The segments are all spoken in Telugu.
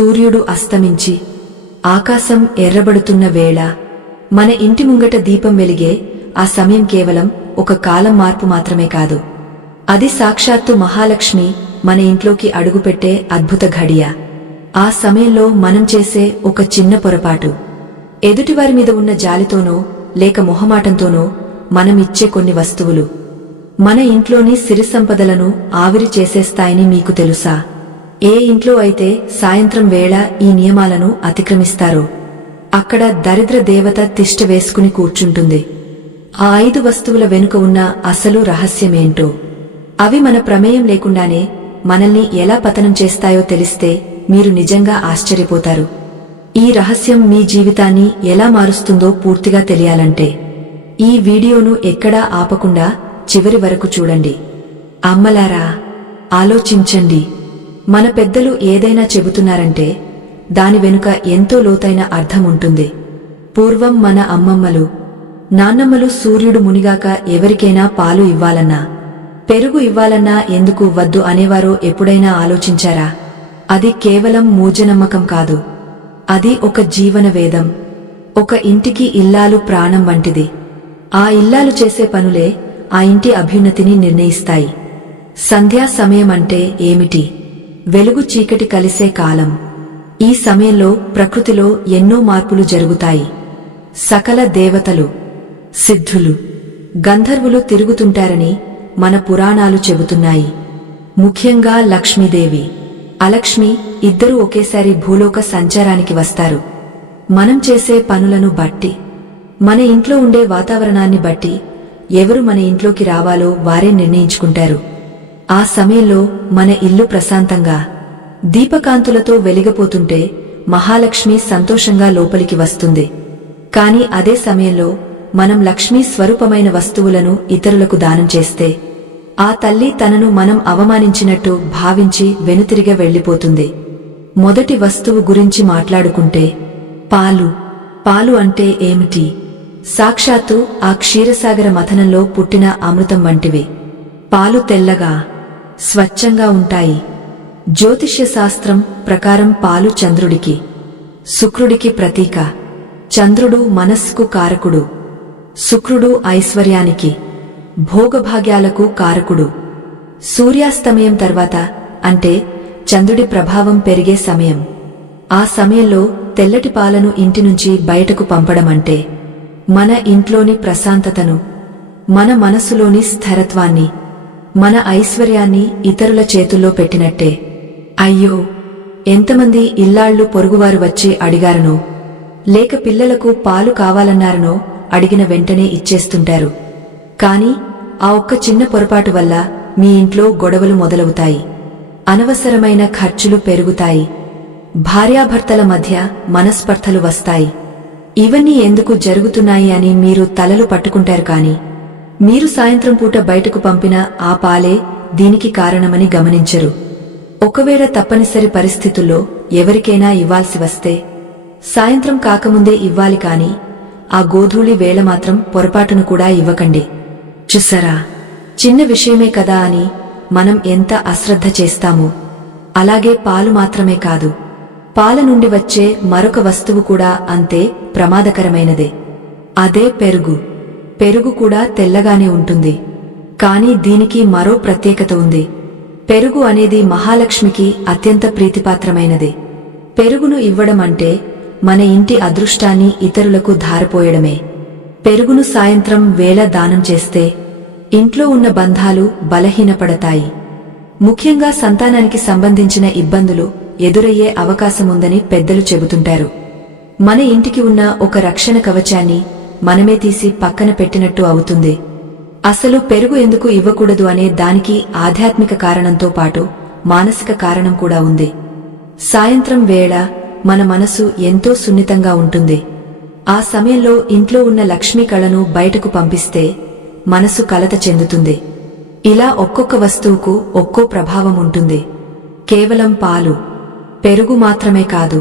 సూర్యుడు అస్తమించి ఆకాశం ఎర్రబడుతున్న వేళ మన ఇంటి ముంగట దీపం వెలిగే ఆ సమయం కేవలం ఒక కాలం మార్పు మాత్రమే కాదు, అది సాక్షాత్తు మహాలక్ష్మి మన ఇంట్లోకి అడుగుపెట్టే అద్భుత ఘడియ. ఆ సమయంలో మనం చేసే ఒక చిన్న పొరపాటు, ఎదుటివారి మీద ఉన్న జాలితోనో లేక మొహమాటంతోనో మనం ఇచ్చే కొన్ని వస్తువులు మన ఇంట్లోని సిరి సంపదలను ఆవిరి చేసేస్తాయని మీకు తెలుసా? ఏ ఇంట్లో అయితే సాయంత్రం వేళ ఈ నియమాలను అతిక్రమిస్తారో అక్కడ దరిద్ర దేవత తిష్ట వేసుకుని కూర్చుంటుంది. ఆ 5 వస్తువుల వెనుక ఉన్న అసలు రహస్యమేంటో, అవి మన ప్రమేయం లేకుండానే మనల్ని ఎలా పతనం చేస్తాయో తెలిస్తే మీరు నిజంగా ఆశ్చర్యపోతారు. ఈ రహస్యం మీ జీవితాన్ని ఎలా మారుస్తుందో పూర్తిగా తెలియాలంటే ఈ వీడియోను ఎక్కడా ఆపకుండా చివరి వరకు చూడండి. అమ్మలారా, ఆలోచించండి. మన పెద్దలు ఏదైనా చెబుతున్నారంటే దాని వెనుక ఎంతో లోతైన అర్థం ఉంటుంది. పూర్వం మన అమ్మమ్మలు, నాన్నమ్మలు సూర్యుడు మునిగాక ఎవరికైనా పాలు ఇవ్వాలన్నా, పెరుగు ఇవ్వాలన్నా ఎందుకు వద్దు అనేవారో ఎప్పుడైనా ఆలోచించారా? అది కేవలం మూఢనమ్మకం కాదు, అది ఒక జీవన వేదం. ఒక ఇంటికి ఇల్లాలు ప్రాణం వంటిది. ఆ ఇల్లాలు చేసే పనులే ఆ ఇంటి అభ్యున్నతిని నిర్ణయిస్తాయి. సంధ్యా సమయం అంటే ఏమిటి? వెలుగు చీకటి కలిసే కాలం. ఈ సమయంలో ప్రకృతిలో ఎన్నో మార్పులు జరుగుతాయి. సకల దేవతలు, సిద్ధులు, గంధర్వులు తిరుగుతుంటారని మన పురాణాలు చెబుతున్నాయి. ముఖ్యంగా లక్ష్మీదేవి, అలక్ష్మి ఇద్దరూ ఒకేసారి భూలోక సంచారానికి వస్తారు. మనం చేసే పనులను బట్టి, మన ఇంట్లో ఉండే వాతావరణాన్ని బట్టి ఎవరు మన ఇంట్లోకి రావాలో వారే నిర్ణయించుకుంటారు. ఆ సమయంలో మన ఇల్లు ప్రశాంతంగా దీపకాంతులతో వెలిగిపోతుంటే మహాలక్ష్మి సంతోషంగా లోపలికి వస్తుంది. కాని అదే సమయంలో మనం లక్ష్మీ స్వరూపమైన వస్తువులను ఇతరులకు దానం చేస్తే ఆ తల్లి తనను మనం అవమానించినట్టు భావించి వెనుతిరిగా వెళ్లిపోతుంది. మొదటి వస్తువు గురించి మాట్లాడుకుంటే పాలు. పాలు అంటే ఏమిటి? సాక్షాత్తు ఆ క్షీరసాగర మథనంలో పుట్టిన అమృతం వంటివి. పాలు తెల్లగా, స్వచ్ఛంగా ఉంటాయి. జ్యోతిష్య శాస్త్రం ప్రకారం పాలు చంద్రుడికి, శుక్రుడికి ప్రతీక. చంద్రుడు మనస్సుకు కారకుడు, శుక్రుడు ఐశ్వర్యానికి, భోగభాగ్యాలకు కారకుడు. సూర్యాస్తమయం తర్వాత అంటే చంద్రుడి ప్రభావం పెరిగే సమయం. ఆ సమయంలో తెల్లటి పాలను ఇంటి నుంచి బయటకు పంపడమంటే మన ఇంట్లోని ప్రశాంతతను, మన మనసులోని స్థిరత్వాన్ని, మన ఐశ్వర్యాన్ని ఇతరుల చేతుల్లో పెట్టినట్టే. అయ్యో, ఎంతమంది ఇల్లాళ్లు పొరుగువారు వచ్చి అడిగారనో లేక పిల్లలకు పాలు కావాలన్నారనో అడిగిన వెంటనే ఇచ్చేస్తుంటారు. కాని ఆ ఒక్క చిన్న పొరపాటు వల్ల మీ ఇంట్లో గొడవలు మొదలవుతాయి, అనవసరమైన ఖర్చులు పెరుగుతాయి, భార్యాభర్తల మధ్య మనస్పర్ధలు వస్తాయి. ఇవన్నీ ఎందుకు జరుగుతున్నాయి అని మీరు తలలు పట్టుకుంటారు. కాని మీరు సాయంత్రం పూట బయటకు పంపిన ఆ పాలే దీనికి కారణమని గమనించరు. ఒకవేళ తప్పనిసరి పరిస్థితుల్లో ఎవరికైనా ఇవ్వాల్సి వస్తే సాయంత్రం కాకముందే ఇవ్వాలి. కాని ఆ గోధూళి వేళ మాత్రం పొరపాటును కూడా ఇవ్వకండి. చూసారా, చిన్న విషయమే కదా అని మనం ఎంత అశ్రద్ధ చేస్తామో అలాగే పాలు మాత్రమే కాదు, పాల నుండి వచ్చే మరొక వస్తువు కూడా అంతే ప్రమాదకరమైనదే. అదే పెరుగు. పెరుగు కూడా తెల్లగానే ఉంటుంది. కాని దీనికి మరో ప్రత్యేకత ఉంది. పెరుగు అనేది మహాలక్ష్మికి అత్యంత ప్రీతిపాత్రమైనది. పెరుగును ఇవ్వడం అంటే మన ఇంటి అదృష్టాన్ని ఇతరులకు ధారపోయడమే. పెరుగును సాయంత్రం వేళ దానం చేస్తే ఇంట్లో ఉన్న బంధాలు బలహీనపడతాయి. ముఖ్యంగా సంతానానికి సంబంధించిన ఇబ్బందులు ఎదురయ్యే అవకాశముందని పెద్దలు చెబుతుంటారు. మన ఇంటికి ఉన్న ఒక రక్షణ కవచాన్ని మనమే తీసి పక్కన పెట్టినట్టు అవుతుంది. అసలు పెరుగు ఎందుకు ఇవ్వకూడదు అనే దానికి ఆధ్యాత్మిక కారణంతో పాటు మానసిక కారణం కూడా ఉంది. సాయంత్రం వేళ మన మనసు ఎంతో సున్నితంగా ఉంటుంది. ఆ సమయంలో ఇంట్లో ఉన్న లక్ష్మీ కళను బయటకు పంపిస్తే మనసు కలత చెందుతుంది. ఇలా ఒక్కొక్క వస్తువుకు ఒక్కో ప్రభావం ఉంటుంది. కేవలం పాలు, పెరుగు మాత్రమే కాదు,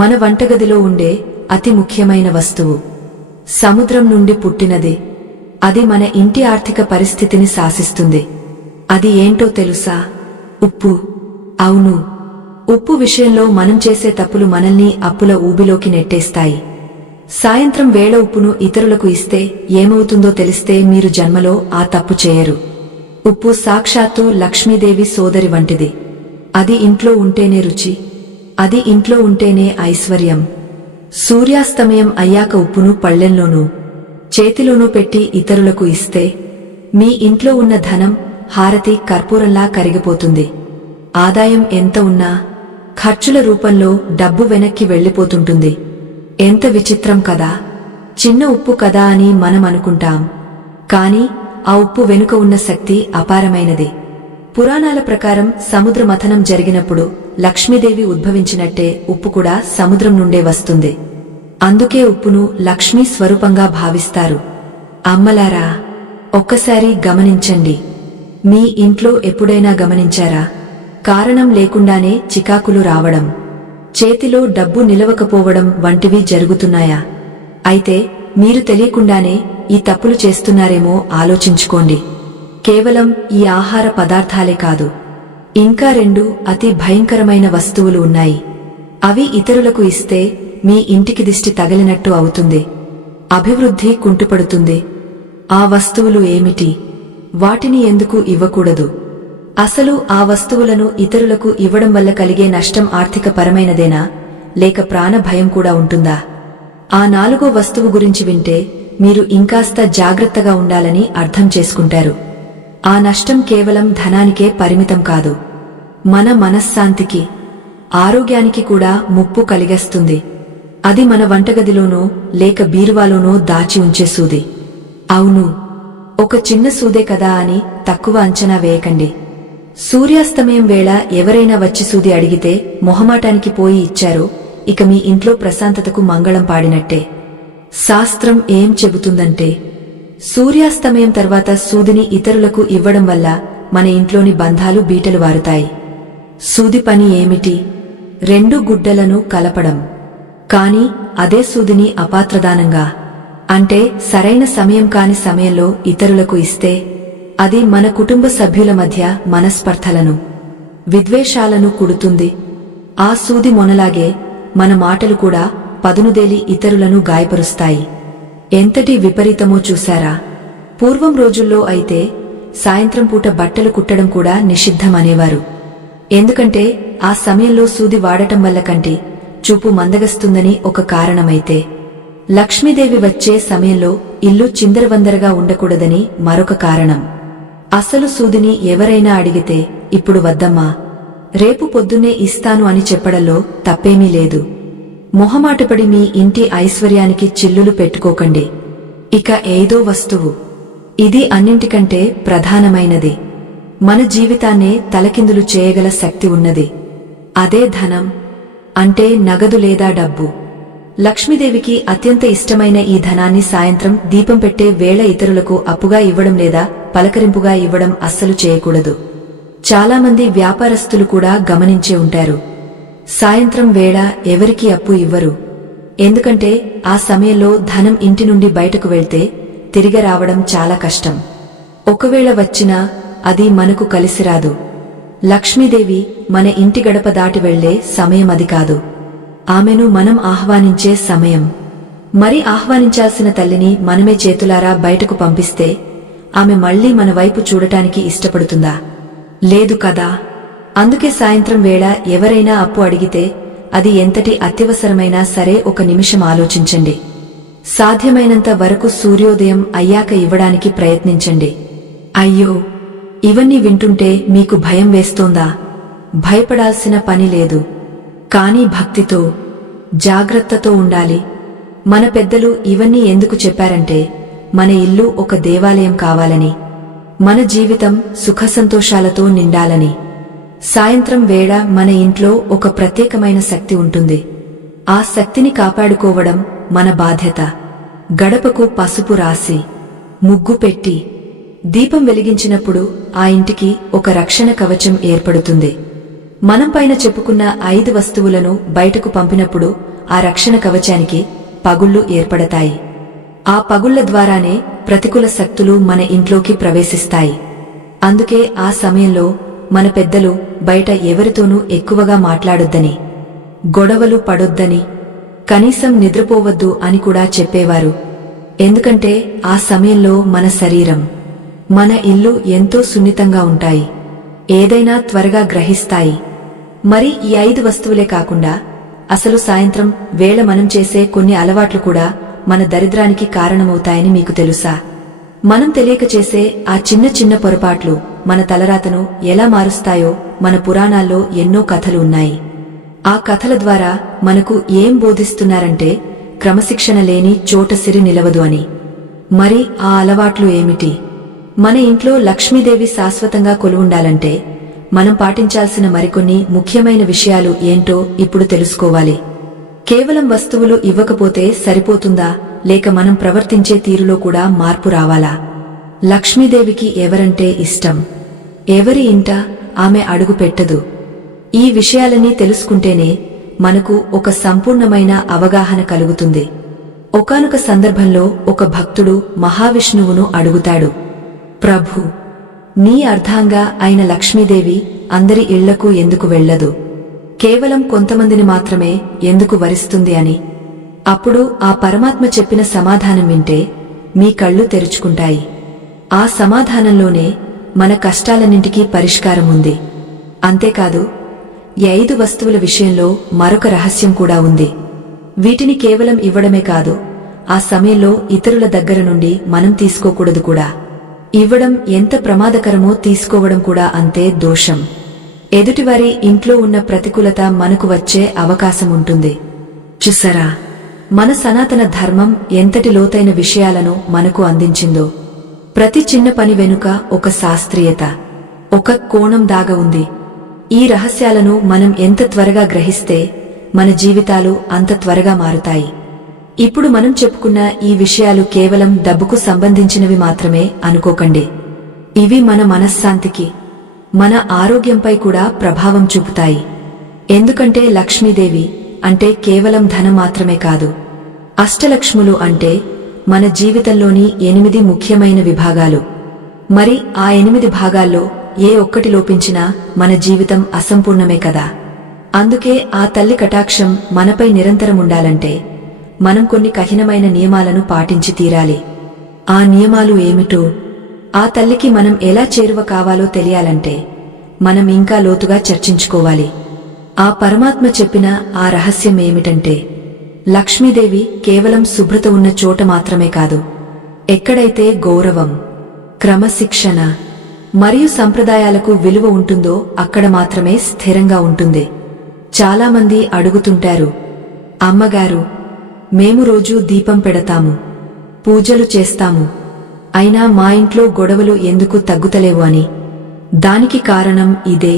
మన వంటగదిలో ఉండే అతి ముఖ్యమైన వస్తువు సముద్రం నుండి పుట్టినది. అది మన ఇంటి ఆర్థిక పరిస్థితిని శాసిస్తుంది. అది ఏంటో తెలుసా? ఉప్పు. అవును, ఉప్పు విషయంలో మనం చేసే తప్పులు మనల్ని అప్పుల ఊబిలోకి నెట్టేస్తాయి. సాయంత్రం వేళ ఉప్పును ఇతరులకు ఇస్తే ఏమవుతుందో తెలిస్తే మీరు జన్మలో ఆ తప్పు చేయరు. ఉప్పు సాక్షాత్తు లక్ష్మీదేవి సోదరి వంటిది. అది ఇంట్లో ఉంటేనే రుచి, అది ఇంట్లో ఉంటేనే ఐశ్వర్యం. సూర్యాస్తమయం అయ్యాక ఉప్పును పళ్ళెంలోనూ చేతిలోనూ పెట్టి ఇతరులకు ఇస్తే మీ ఇంట్లో ఉన్న ధనం హారతి కర్పూరంలా కరిగిపోతుంది. ఆదాయం ఎంత ఉన్నా ఖర్చుల రూపంలో డబ్బు వెనక్కి వెళ్లిపోతుంటుంది. ఎంత విచిత్రం కదా! చిన్న ఉప్పు కదా అని మనం అనుకుంటాం, కాని ఆ ఉప్పు వెనుక ఉన్న శక్తి అపారమైనది. పురాణాల ప్రకారం సముద్ర మథనం జరిగినప్పుడు లక్ష్మీదేవి ఉద్భవించినట్టే ఉప్పు కూడా సముద్రం నుండే వస్తుంది. అందుకే ఉప్పును లక్ష్మీ స్వరూపంగా భావిస్తారు. అమ్మలారా, ఒక్కసారి గమనించండి. మీ ఇంట్లో ఎప్పుడైనా గమనించారా? కారణం లేకుండానే చికాకులు రావడం, చేతిలో డబ్బు నిలవకపోవడం వంటివి జరుగుతున్నాయా? అయితే మీరు తెలియకుండానే ఈ తప్పులు చేస్తున్నారేమో ఆలోచించుకోండి. కేవలం ఈ ఆహార పదార్థాలే కాదు, ఇంకా 2 అతి భయంకరమైన వస్తువులు ఉన్నాయి. అవి ఇతరులకు ఇస్తే మీ ఇంటికి దిష్టి తగిలినట్టు అవుతుంది, అభివృద్ధి కుంటుపడుతుంది. ఆ వస్తువులు ఏమిటి? వాటిని ఎందుకు ఇవ్వకూడదు? అసలు ఆ వస్తువులను ఇతరులకు ఇవ్వడం వల్ల కలిగే నష్టం ఆర్థిక పరమైనదేనా, లేక ప్రాణ భయం కూడా ఉంటుందా? ఆ 4వ వస్తువు గురించి వింటే మీరు ఇంకాస్త జాగ్రత్తగా ఉండాలని అర్థం చేసుకుంటారు. ఆ నష్టం కేవలం ధనానికే పరిమితం కాదు, మన మనశ్శాంతికి, ఆరోగ్యానికి కూడా ముప్పు కలిగేస్తుంది. అది మన వంటగదిలోనో లేక బీరువాలోనో దాచి ఉంచే సూది. అవును, ఒక చిన్న సూదే కదా అని తక్కువ అంచనా వేయకండి. సూర్యాస్తమయం వేళ ఎవరైనా వచ్చి సూది అడిగితే మొహమాటానికి పోయి ఇచ్చారో ఇక మీ ఇంట్లో ప్రశాంతతకు మంగళం పాడినట్టే. శాస్త్రం ఏం చెబుతుందంటే, సూర్యాస్తమయం తర్వాత సూదిని ఇతరులకు ఇవ్వడం వల్ల మన ఇంట్లోని బంధాలు బీటలు వారుతాయి. సూది పని ఏమిటి? 2 గుడ్డలను కలపడం. కాని అదే సూదిని అపాత్రదానంగా, అంటే సరైన సమయం కాని సమయంలో ఇతరులకు ఇస్తే అది మన కుటుంబ సభ్యుల మధ్య మనస్పర్ధలను, విద్వేషాలను కుడుతుంది. ఆ సూది మొనలాగే మన మాటలు కూడా పదునుదేలి ఇతరులను గాయపరుస్తాయి. ఎంతటి విపరీతమో చూశారా? పూర్వం రోజుల్లో అయితే సాయంత్రం పూట బట్టలు కుట్టడం కూడా నిషిద్ధమనేవారు. ఎందుకంటే ఆ సమయంలో సూది వాడటం వల్ల కంటి చూపు మందగస్తుందని ఒక కారణమైతే, లక్ష్మీదేవి వచ్చే సమయంలో ఇల్లు చిందరవందరగా ఉండకూడదని మరొక కారణం. అసలు సూదిని ఎవరైనా అడిగితే ఇప్పుడు వద్దమ్మా, రేపు పొద్దున్నే ఇస్తాను అని చెప్పడంలో తప్పేమీ లేదు. మొహమాటపడి మీ ఇంటి ఐశ్వర్యానికి చిల్లులు పెట్టుకోకండి. ఇక 5వ వస్తువు, ఇది అన్నింటికంటే ప్రధానమైనది. మన జీవితాన్నే తలకిందులు చేయగల శక్తి ఉన్నది. అదే ధనం, అంటే నగదు లేదా డబ్బు. లక్ష్మీదేవికి అత్యంత ఇష్టమైన ఈ ధనాన్ని సాయంత్రం దీపం పెట్టే వేళ ఇతరులకు అప్పుగా ఇవ్వడం లేదా పలకరింపుగా ఇవ్వడం అస్సలు చేయకూడదు. చాలామంది వ్యాపారస్తులు కూడా గమనించే ఉంటారు, సాయంత్రం వేళ ఎవరికీ అప్పు ఇవ్వరు. ఎందుకంటే ఆ సమయంలో ధనం ఇంటి నుండి బయటకు వెళ్తే తిరిగి రావడం చాలా కష్టం. ఒకవేళ వచ్చినా అది మనకు కలిసిరాదు. లక్ష్మీదేవి మన ఇంటి గడప దాటి వెళ్లే సమయం అది కాదు, ఆమెను మనం ఆహ్వానించే సమయం. మరి ఆహ్వానించాల్సిన తల్లిని మనమే చేతులారా బయటకు పంపిస్తే ఆమె మళ్లీ మన వైపు చూడటానికి ఇష్టపడుతుందా? లేదు కదా. అందుకే సాయంత్రం వేళ ఎవరైనా అప్పు అడిగితే అది ఎంతటి అత్యవసరమైనా సరే 1 నిమిషం ఆలోచించండి. సాధ్యమైనంత వరకు సూర్యోదయం అయ్యాక ఇవ్వడానికి ప్రయత్నించండి. అయ్యో, ఇవన్నీ వింటుంటే మీకు భయం వేస్తోందా? భయపడాల్సిన పని లేదు. కానీ భక్తితో, జాగ్రత్తతో ఉండాలి. మన పెద్దలు ఇవన్నీ ఎందుకు చెప్పారంటే, మన ఇల్లు ఒక దేవాలయం కావాలని, మన జీవితం సుఖసంతోషాలతో నిండాలని. సాయంత్రం వేళ మన ఇంట్లో ఒక ప్రత్యేకమైన శక్తి ఉంటుంది. ఆ శక్తిని కాపాడుకోవడం మన బాధ్యత. గడపకు పసుపు రాసి, ముగ్గు పెట్టి, దీపం వెలిగించినప్పుడు ఆ ఇంటికి ఒక రక్షణ కవచం ఏర్పడుతుంది. మనం పైన చెప్పుకున్న 5 వస్తువులను బయటకు పంపినప్పుడు ఆ రక్షణ కవచానికి పగుళ్లు ఏర్పడతాయి. ఆ పగుళ్ల ద్వారానే ప్రతికూల శక్తులు మన ఇంట్లోకి ప్రవేశిస్తాయి. అందుకే ఆ సమయంలో మన పెద్దలు బయట ఎవరితోనూ ఎక్కువగా మాట్లాడొద్దని, గొడవలు పడొద్దని, కనీసం నిద్రపోవద్దు అని కూడా చెప్పేవారు. ఎందుకంటే ఆ సమయంలో మన శరీరం, మన ఇల్లు ఎంతో సున్నితంగా ఉంటాయి, ఏదైనా త్వరగా గ్రహిస్తాయి. మరి ఈ 5 వస్తువులే కాకుండా అసలు సాయంత్రం వేళ మనం చేసే కొన్ని అలవాట్లు కూడా మన దరిద్రానికి కారణమవుతాయని మీకు తెలుసా? మనం తెలియక చేసే ఆ చిన్న చిన్న పొరపాట్లు మన తలరాతను ఎలా మారుస్తాయో మన పురాణాల్లో ఎన్నో కథలు ఉన్నాయి. ఆ కథల ద్వారా మనకు ఏం బోధిస్తున్నారంటే క్రమశిక్షణ లేని చోట సిరి నిలవదు అని. మరి ఆ అలవాట్లు ఏమిటి? మన ఇంట్లో లక్ష్మీదేవి శాశ్వతంగా కొలువుండాలంటే మనం పాటించాల్సిన మరికొన్ని ముఖ్యమైన విషయాలు ఏంటో ఇప్పుడు తెలుసుకోవాలి. కేవలం వస్తువులు ఇవ్వకపోతే సరిపోతుందా, లేక మనం ప్రవర్తించే తీరులో కూడా మార్పు రావాలా? లక్ష్మీదేవికి ఎవరంటే ఇష్టం? ఎవరి ఇంట ఆమె అడుగు పెట్టదు? ఈ విషయాలన్నీ తెలుసుకుంటేనే మనకు ఒక సంపూర్ణమైన అవగాహన కలుగుతుంది. ఒకానొక సందర్భంలో ఒక భక్తుడు మహావిష్ణువును అడుగుతాడు, ప్రభు, నీ అర్ధాంగా అయిన లక్ష్మీదేవి అందరి ఇళ్లకు ఎందుకు వెళ్లదు? కేవలం కొంతమందిని మాత్రమే ఎందుకు వరిస్తుంది అని. అప్పుడు ఆ పరమాత్మ చెప్పిన సమాధానం వింటే మీ కళ్ళు తెరుచుకుంటాయి. ఆ సమాధానంలోనే మన కష్టాలన్నింటికీ పరిష్కారం ఉంది. అంతేకాదు, ఈ 5 వస్తువుల విషయంలో మరొక రహస్యం కూడా ఉంది. వీటిని కేవలం ఇవ్వడమే కాదు, ఆ సమయంలో ఇతరుల దగ్గర నుండి మనం తీసుకోకూడదు కూడా. ఇవ్వడం ఎంత ప్రమాదకరమో తీసుకోవడం కూడా అంతే దోషం. ఎదుటివారి ఇంట్లో ఉన్న ప్రతికూలత మనకు వచ్చే అవకాశం ఉంటుంది. చూసారా, మన సనాతన ధర్మం ఎంతటి లోతైన విషయాలను మనకు అందించిందో. ప్రతి చిన్న పని వెనుక ఒక శాస్త్రీయత, ఒక కోణం దాగ ఉంది. ఈ రహస్యాలను మనం ఎంత త్వరగా గ్రహిస్తే మన జీవితాలు అంత త్వరగా మారుతాయి. ఇప్పుడు మనం చెప్పుకున్న ఈ విషయాలు కేవలం డబ్బుకు సంబంధించినవి మాత్రమే అనుకోకండి. ఇవి మన మనశ్శాంతికి, మన ఆరోగ్యంపై కూడా ప్రభావం చూపుతాయి. ఎందుకంటే లక్ష్మీదేవి అంటే కేవలం ధనం మాత్రమే కాదు. అష్టలక్ష్ములు అంటే మన జీవితంలోని 8 ముఖ్యమైన విభాగాలు. మరి ఆ 8 భాగాల్లో ఏ ఒక్కటి లోపించినా మన జీవితం అసంపూర్ణమే కదా. అందుకే ఆ తల్లి కటాక్షం మనపై నిరంతరం ఉండాలంటే మనం కొన్ని కఠినమైన నియమాలను పాటించి తీరాలి. ఆ నియమాలు ఏమిటో, ఆ తల్లికి మనం ఎలా చేరువ కావాలో తెలియాలంటే మనం ఇంకా లోతుగా చర్చించుకోవాలి. ఆ పరమాత్మ చెప్పిన ఆ రహస్యం ఏమిటంటే, లక్ష్మీదేవి కేవలం శుభ్రత ఉన్న చోట మాత్రమే కాదు, ఎక్కడైతే గౌరవం, క్రమశిక్షణ మరియు సంప్రదాయాలకు విలువ ఉంటుందో అక్కడ మాత్రమే స్థిరంగా ఉంటుంది. చాలామంది అడుగుతుంటారు, అమ్మగారు, మేము రోజూ దీపం పెడతాము, పూజలు చేస్తాము, అయినా మా ఇంట్లో గొడవలు ఎందుకు తగ్గుతలేవు అని. దానికి కారణం ఇదే.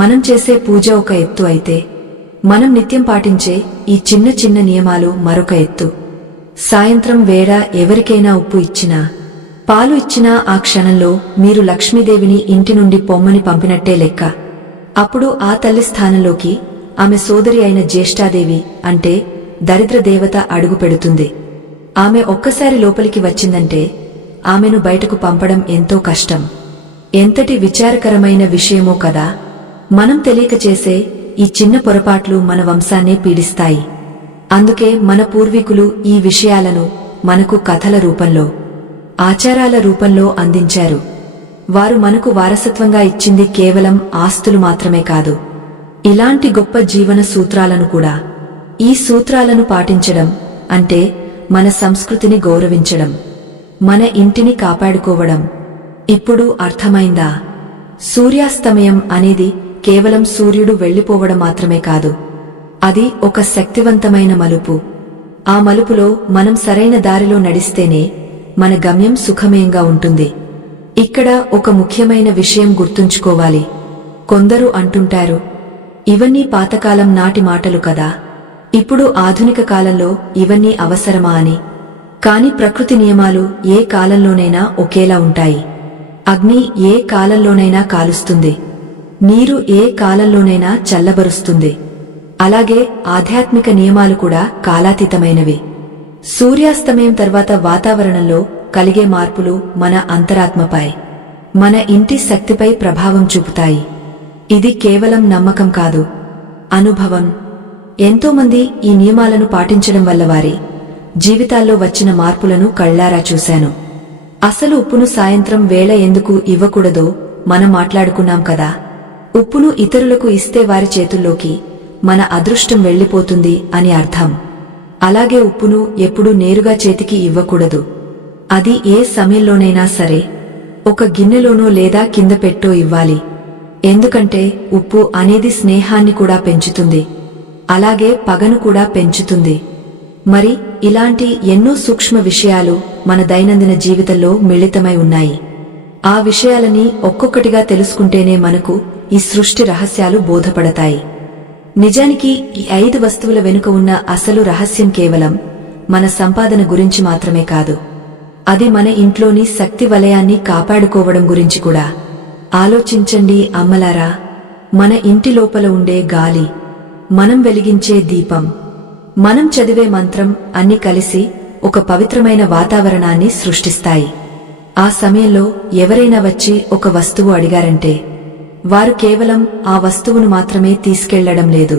మనం చేసే పూజ ఒక ఎత్తు అయితే, మనం నిత్యం పాటించే ఈ చిన్న చిన్న నియమాలు మరొక ఎత్తు. సాయంత్రం వేళ ఎవరికైనా ఉప్పు ఇచ్చినా, పాలు ఇచ్చినా ఆ క్షణంలో మీరు లక్ష్మీదేవిని ఇంటి నుండి పొమ్మని పంపినట్టే లెక్క. అప్పుడు ఆ తల్లి స్థానంలోకి ఆమె సోదరి అయిన జ్యేష్ఠాదేవి అంటే దరిద్ర దేవత అడుగు పెడుతుంది. ఆమె ఒక్కసారి లోపలికి వచ్చిందంటే ఆమెను బయటకు పంపడం ఎంతో కష్టం. ఎంతటి విచారకరమైన విషయమో కదా. మనం తెలియక చేసే ఈ చిన్న పొరపాట్లు మన వంశాన్నే పీడిస్తాయి. అందుకే మన పూర్వీకులు ఈ విషయాలను మనకు కథల రూపంలో, ఆచారాల రూపంలో అందించారు. వారు మనకు వారసత్వంగా ఇచ్చింది కేవలం ఆస్తులు మాత్రమే కాదు, ఇలాంటి గొప్ప జీవన సూత్రాలను కూడా. ఈ సూత్రాలను పాటించడం అంటే మన సంస్కృతిని గౌరవించడం, మన ఇంటిని కాపాడుకోవడం. ఇప్పుడు అర్థమైందా? సూర్యాస్తమయం అనేది కేవలం సూర్యుడు వెళ్లిపోవడం మాత్రమే కాదు, అది ఒక శక్తివంతమైన మలుపు. ఆ మలుపులో మనం సరైన దారిలో నడిస్తేనే మన గమ్యం సుఖమయంగా ఉంటుంది. ఇక్కడ ఒక ముఖ్యమైన విషయం గుర్తుంచుకోవాలి. కొందరు అంటుంటారు, ఇవన్నీ పాతకాలం నాటి మాటలు కదా, ఇప్పుడు ఆధునిక కాలంలో ఇవన్నీ అవసరమా అని. కాని ప్రకృతి నియమాలు ఏ కాలంలోనైనా ఒకేలా ఉంటాయి. అగ్ని ఏ కాలంలోనైనా కాలుస్తుంది, నీరు ఏ కాలంలోనైనా చల్లబరుస్తుంది. అలాగే ఆధ్యాత్మిక నియమాలు కూడా కాలాతీతమైనవి. సూర్యాస్తమయం తర్వాత వాతావరణంలో కలిగే మార్పులు మన అంతరాత్మపై, మన ఇంటి శక్తిపై ప్రభావం చూపుతాయి. ఇది కేవలం నమ్మకం కాదు, అనుభవం. ఎంతోమంది ఈ నియమాలను పాటించడం వల్ల వారి జీవితాల్లో వచ్చిన మార్పులను కళ్ళారా చూశాను. అసలు ఉప్పును సాయంత్రం వేళ ఎందుకు ఇవ్వకూడదో మనం మాట్లాడుకున్నాం కదా. ఉప్పును ఇతరులకు ఇస్తే వారి చేతుల్లోకి మన అదృష్టం వెళ్లిపోతుంది అని అర్థం. అలాగే ఉప్పును ఎప్పుడూ నేరుగా చేతికి ఇవ్వకూడదు. అది ఏ సమయంలోనైనా సరే ఒక గిన్నెలోనో లేదా కింద పెట్టో ఇవ్వాలి. ఎందుకంటే ఉప్పు అనేది స్నేహాన్ని కూడా పెంచుతుంది, అలాగే పగను కూడా పెంచుతుంది. మరి ఇలాంటి ఎన్నో సూక్ష్మ విషయాలు మన దైనందిన జీవితంలో మిళితమై ఉన్నాయి. ఆ విషయాలని ఒక్కొక్కటిగా తెలుసుకుంటేనే మనకు ఈ సృష్టి రహస్యాలు బోధపడతాయి. నిజానికి ఈ 5 వస్తువుల వెనుక ఉన్న అసలు రహస్యం కేవలం మన సంపాదన గురించి మాత్రమే కాదు, అది మన ఇంట్లోని శక్తి వలయాన్ని కాపాడుకోవడం గురించి కూడా. ఆలోచించండి అమ్మలారా, మన ఇంటి లోపల ఉండే గాలి, మనం వెలిగించే దీపం, మనం చదివే మంత్రం అన్నీ కలిసి ఒక పవిత్రమైన వాతావరణాన్ని సృష్టిస్తాయి. ఆ సమయంలో ఎవరైనా వచ్చి ఒక వస్తువు అడిగారంటే వారు కేవలం ఆ వస్తువును మాత్రమే తీసుకెళ్లడం లేదు,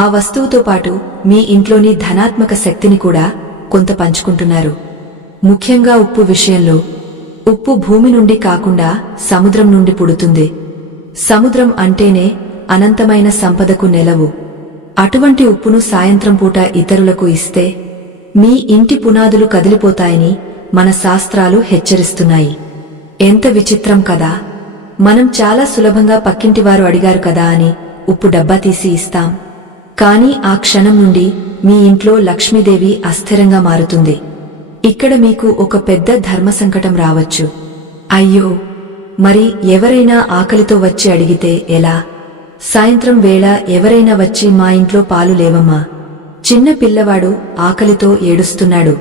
ఆ వస్తువుతో పాటు మీ ఇంట్లోని ధనాత్మక శక్తిని కూడా కొంత పంచుకుంటున్నారు. ముఖ్యంగా ఉప్పు విషయంలో, ఉప్పు భూమి నుండి కాకుండా సముద్రం నుండి పుడుతుంది. సముద్రం అంటేనే అనంతమైన సంపదకు నెలవు. అటువంటి ఉప్పును సాయంత్రం పూట ఇతరులకు ఇస్తే మీ ఇంటి పునాదులు కదిలిపోతాయని మన శాస్త్రాలు హెచ్చరిస్తున్నాయి. ఎంత విచిత్రం కదా. మనం చాలా సులభంగా పక్కింటివారు అడిగారు కదా అని ఉప్పు డబ్బా తీసి ఇస్తాం. కానీ ఆ క్షణం నుండి మీ ఇంట్లో లక్ష్మీదేవి అస్థిరంగా మారుతుంది. ఇక్కడ మీకు ఒక పెద్ద ధర్మ సంకటం రావచ్చు. అయ్యో, మరి ఎవరైనా ఆకలితో వచ్చి అడిగితే ఎలా? సాయంత్రం వేళ ఎవరైనా వచ్చి మా ఇంట్లో పాలు లేవమ్మా, చిన్న పిల్లవాడు ఆకలితో ఏడుస్తున్నాడు,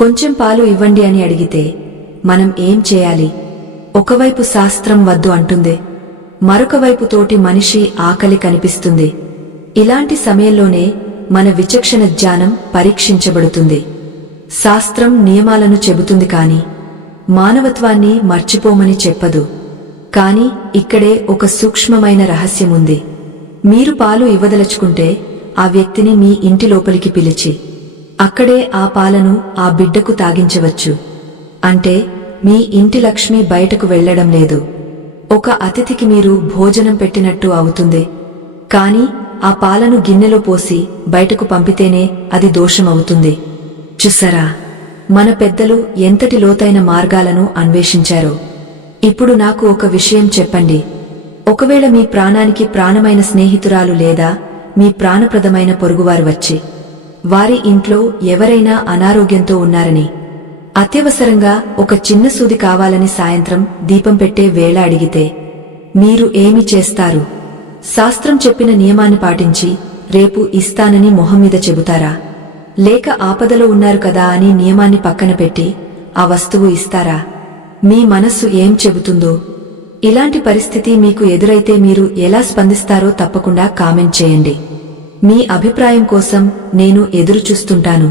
కొంచెం పాలు ఇవ్వండి అని అడిగితే మనం ఏం చేయాలి? ఒకవైపు శాస్త్రం వద్దు అంటుంది, మరొక వైపు తోటి మనిషి ఆకలి కనిపిస్తుంది. ఇలాంటి సమయంలోనే మన విచక్షణ జ్ఞానం పరీక్షించబడుతుంది. శాస్త్రం నియమాలను చెబుతుంది కాని మానవత్వాన్ని మర్చిపోమని చెప్పదు. కాని ఇక్కడే ఒక సూక్ష్మమైన రహస్యముంది. మీరు పాలు ఇవ్వదలుచుకుంటే ఆ వ్యక్తిని మీ ఇంటి లోపలికి పిలిచి అక్కడే ఆ పాలను ఆ బిడ్డకు తాగించవచ్చు. అంటే మీ ఇంటి లక్ష్మి బయటకు వెళ్లడం లేదు, ఒక అతిథికి మీరు భోజనం పెట్టినట్టు అవుతుంది. కాని ఆ పాలను గిన్నెలో పోసి బయటకు పంపితేనే అది దోషమవుతుంది. చూసారా, మన పెద్దలు ఎంతటి లోతైన మార్గాలను అన్వేషించారో. ఇప్పుడు నాకు ఒక విషయం చెప్పండి. ఒకవేళ మీ ప్రాణానికి ప్రాణమైన స్నేహితురాలు లేదా మీ ప్రాణప్రదమైన పొరుగువారు వచ్చి వారి ఇంట్లో ఎవరైనా అనారోగ్యంతో ఉన్నారని, అత్యవసరంగా ఒక చిన్న సూది కావాలని సాయంత్రం దీపం పెట్టే వేళ అడిగితే మీరు ఏమి చేస్తారు? శాస్త్రం చెప్పిన నియమాన్ని పాటించి రేపు ఇస్తానని మొహం మీద చెబుతారా? లేక ఆపదలో ఉన్నారు కదా అని నియమాన్ని పక్కన పెట్టి ఆ వస్తువు ఇస్తారా? మీ మనస్సు ఏం చెబుతుందో? ఇలాంటి పరిస్థితి మీకు ఎదురైతే మీరు ఎలా స్పందిస్తారో తప్పకుండా కామెంట్ చేయండి. మీ అభిప్రాయం కోసం నేను ఎదురుచూస్తుంటాను.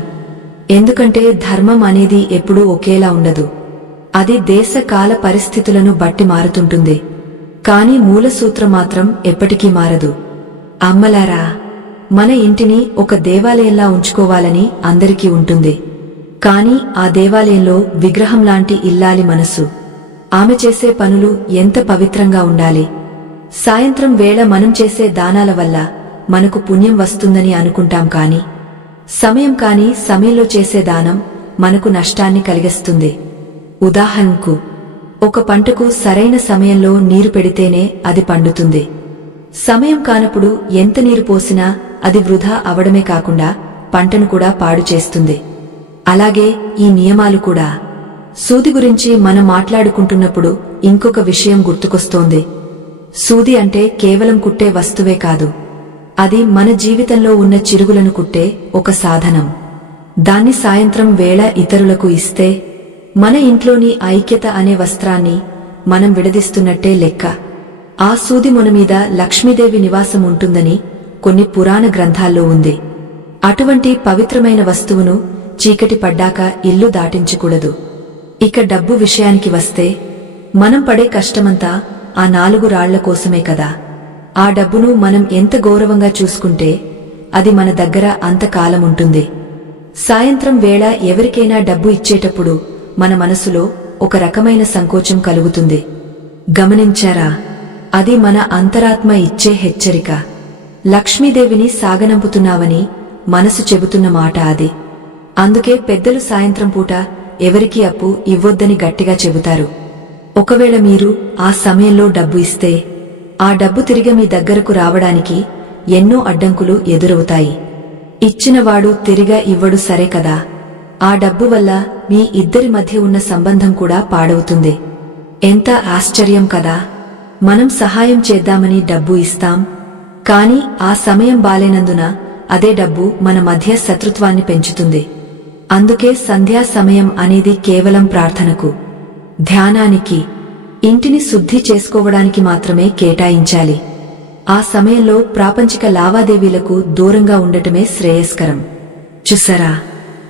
ఎందుకంటే ధర్మం అనేది ఎప్పుడూ ఒకేలా ఉండదు. అది దేశ కాల పరిస్థితులను బట్టి మారుతుంటుంది. కాని మూలసూత్రం మాత్రం ఎప్పటికీ మారదు. అమ్మలారా, మన ఇంటిని ఒక దేవాలయంలా ఉంచుకోవాలని అందరికీ ఉంటుంది. కాని ఆ దేవాలయంలో విగ్రహంలాంటి ఇల్లాలి మనసు, ఆమె చేసే పనులు ఎంత పవిత్రంగా ఉండాలి. సాయంత్రం వేళ మనం చేసే దానాల వల్ల మనకు పుణ్యం వస్తుందని అనుకుంటాం కాని సమయంలో చేసే దానం మనకు నష్టాన్ని కలిగిస్తుంది. ఉదాహరణకు, ఒక పంటకు సరైన సమయంలో నీరు పెడితేనే అది పండుతుంది. సమయం కానప్పుడు ఎంత నీరు పోసినా అది వృధా అవడమే కాకుండా పంటను కూడా పాడు చేస్తుంది. అలాగే ఈ నియమాలు కూడా. సూది గురించి మనం మాట్లాడుకుంటున్నప్పుడు ఇంకొక విషయం గుర్తుకొస్తోంది. సూది అంటే కేవలం కుట్టే వస్తువే కాదు, అది మన జీవితంలో ఉన్న చిరుగులను కుట్టే ఒక సాధనం. దాన్ని సాయంత్రం వేళ ఇతరులకు ఇస్తే మన ఇంట్లోని ఐక్యత అనే వస్త్రాన్ని మనం విడదీస్తున్నట్టే లెక్క. ఆ సూది మొన మీద లక్ష్మీదేవి నివాసం ఉంటుందని కొన్ని పురాణ గ్రంథాల్లో ఉంది. అటువంటి పవిత్రమైన వస్తువును చీకటి పడ్డాక ఇల్లు దాటించకూడదు. ఇక డబ్బు విషయానికి వస్తే మనం పడే కష్టమంతా ఆ 4 రాళ్ల కోసమే కదా. ఆ డబ్బును మనం ఎంత గౌరవంగా చూసుకుంటే అది మన దగ్గర అంతకాలం ఉంటుంది. సాయంత్రం వేళ ఎవరికైనా డబ్బు ఇచ్చేటప్పుడు మన మనసులో ఒక రకమైన సంకోచం కలుగుతుంది. గమనించారా? అది మన అంతరాత్మ ఇచ్చే హెచ్చరిక. లక్ష్మీదేవిని సాగనంపుతున్నావని మనసు చెబుతున్న మాట అది. అందుకే పెద్దలు సాయంత్రం పూట ఎవరికీ అప్పు ఇవ్వొద్దని గట్టిగా చెబుతారు. ఒకవేళ మీరు ఆ సమయంలో డబ్బు ఇస్తే ఆ డబ్బు తిరిగి మీ దగ్గరకు రావడానికి ఎన్నో అడ్డంకులు ఎదురవుతాయి. ఇచ్చినవాడు తిరిగా ఇవ్వడు, సరే కదా. ఆ డబ్బు వల్ల మీ ఇద్దరి మధ్య ఉన్న సంబంధం కూడా పాడవుతుంది. ఎంత ఆశ్చర్యం కదా! మనం సహాయం చేద్దామని డబ్బు ఇస్తాం, కాని ఆ సమయం బాలేనందున అదే డబ్బు మన మధ్య శత్రుత్వాన్ని పెంచుతుంది. అందుకే సంధ్యా సమయం అనేది కేవలం ప్రార్థనకు, ధ్యానానికి, ఇంటిని శుద్ధి చేసుకోవడానికి మాత్రమే కేటాయించాలి. ఆ సమయంలో ప్రాపంచిక లావాదేవీలకు దూరంగా ఉండటమే శ్రేయస్కరం. చూసారా,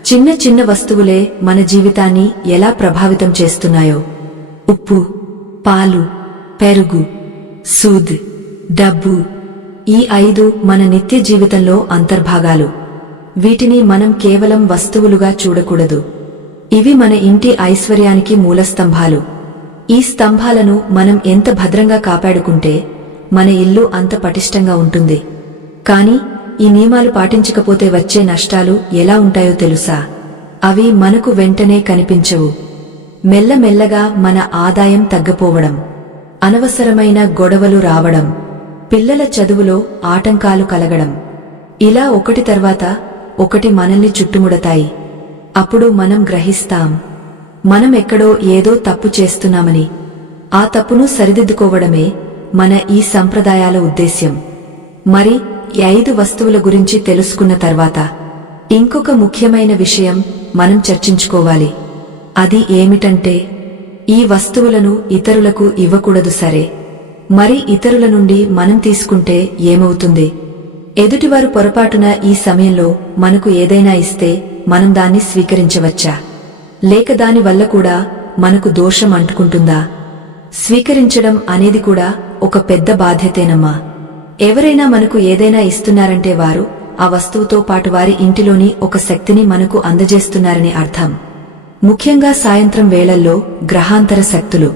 చిన్న చిన్న వస్తువులే మన జీవితాన్ని ఎలా ప్రభావితం చేస్తున్నాయో. ఉప్పు, పాలు, పెరుగు, సూద్, డబ్బు, ఈ 5 మన నిత్య జీవితంలో అంతర్భాగాలు. వీటిని మనం కేవలం వస్తువులుగా చూడకూడదు. ఇవి మన ఇంటి ఐశ్వర్యానికి మూలస్తంభాలు. ఈ స్తంభాలను మనం ఎంత భద్రంగా కాపాడుకుంటే మన ఇల్లు అంత పటిష్టంగా ఉంటుంది. కాని ఈ నియమాలు పాటించకపోతే వచ్చే నష్టాలు ఎలా ఉంటాయో తెలుసా? అవి మనకు వెంటనే కనిపించవు. మెల్లమెల్లగా మన ఆదాయం తగ్గపోవడం, అనవసరమైన గొడవలు రావడం, పిల్లల చదువులో ఆటంకాలు కలగడం, ఇలా ఒకటి తర్వాత ఒకటి మనల్ని చుట్టుముడతాయి. అప్పుడు మనం గ్రహిస్తాం, మనం ఎక్కడో ఏదో తప్పు చేస్తున్నామని. ఆ తప్పును సరిదిద్దుకోవడమే మన ఈ సంప్రదాయాల ఉద్దేశ్యం. మరి ఈ 5 వస్తువుల గురించి తెలుసుకున్న తర్వాత ఇంకొక ముఖ్యమైన విషయం మనం చర్చించుకోవాలి. అది ఏమిటంటే, ఈ వస్తువులను ఇతరులకు ఇవ్వకూడదు, సరే. మరి ఇతరుల నుండి మనం తీసుకుంటే ఏమవుతుంది? ఎదుటివారు పొరపాటున ఈ సమయంలో మనకు ఏదైనా ఇస్తే మనం దాన్ని స్వీకరించవచ్చా? లేక దాని వల్ల కూడా మనకు దోషం అంటుకుంటుందా? స్వీకరించడం అనేది కూడా ఒక పెద్ద బాధ్యతేనమ్మా. ఎవరైనా మనకు ఏదైనా ఇస్తున్నారంటే వారు ఆ వస్తువుతో పాటు వారి ఇంటిలోని ఒక శక్తిని మనకు అందజేస్తున్నారని అర్థం. ముఖ్యంగా సాయంత్రం వేళల్లో గ్రహాంతర శక్తులు,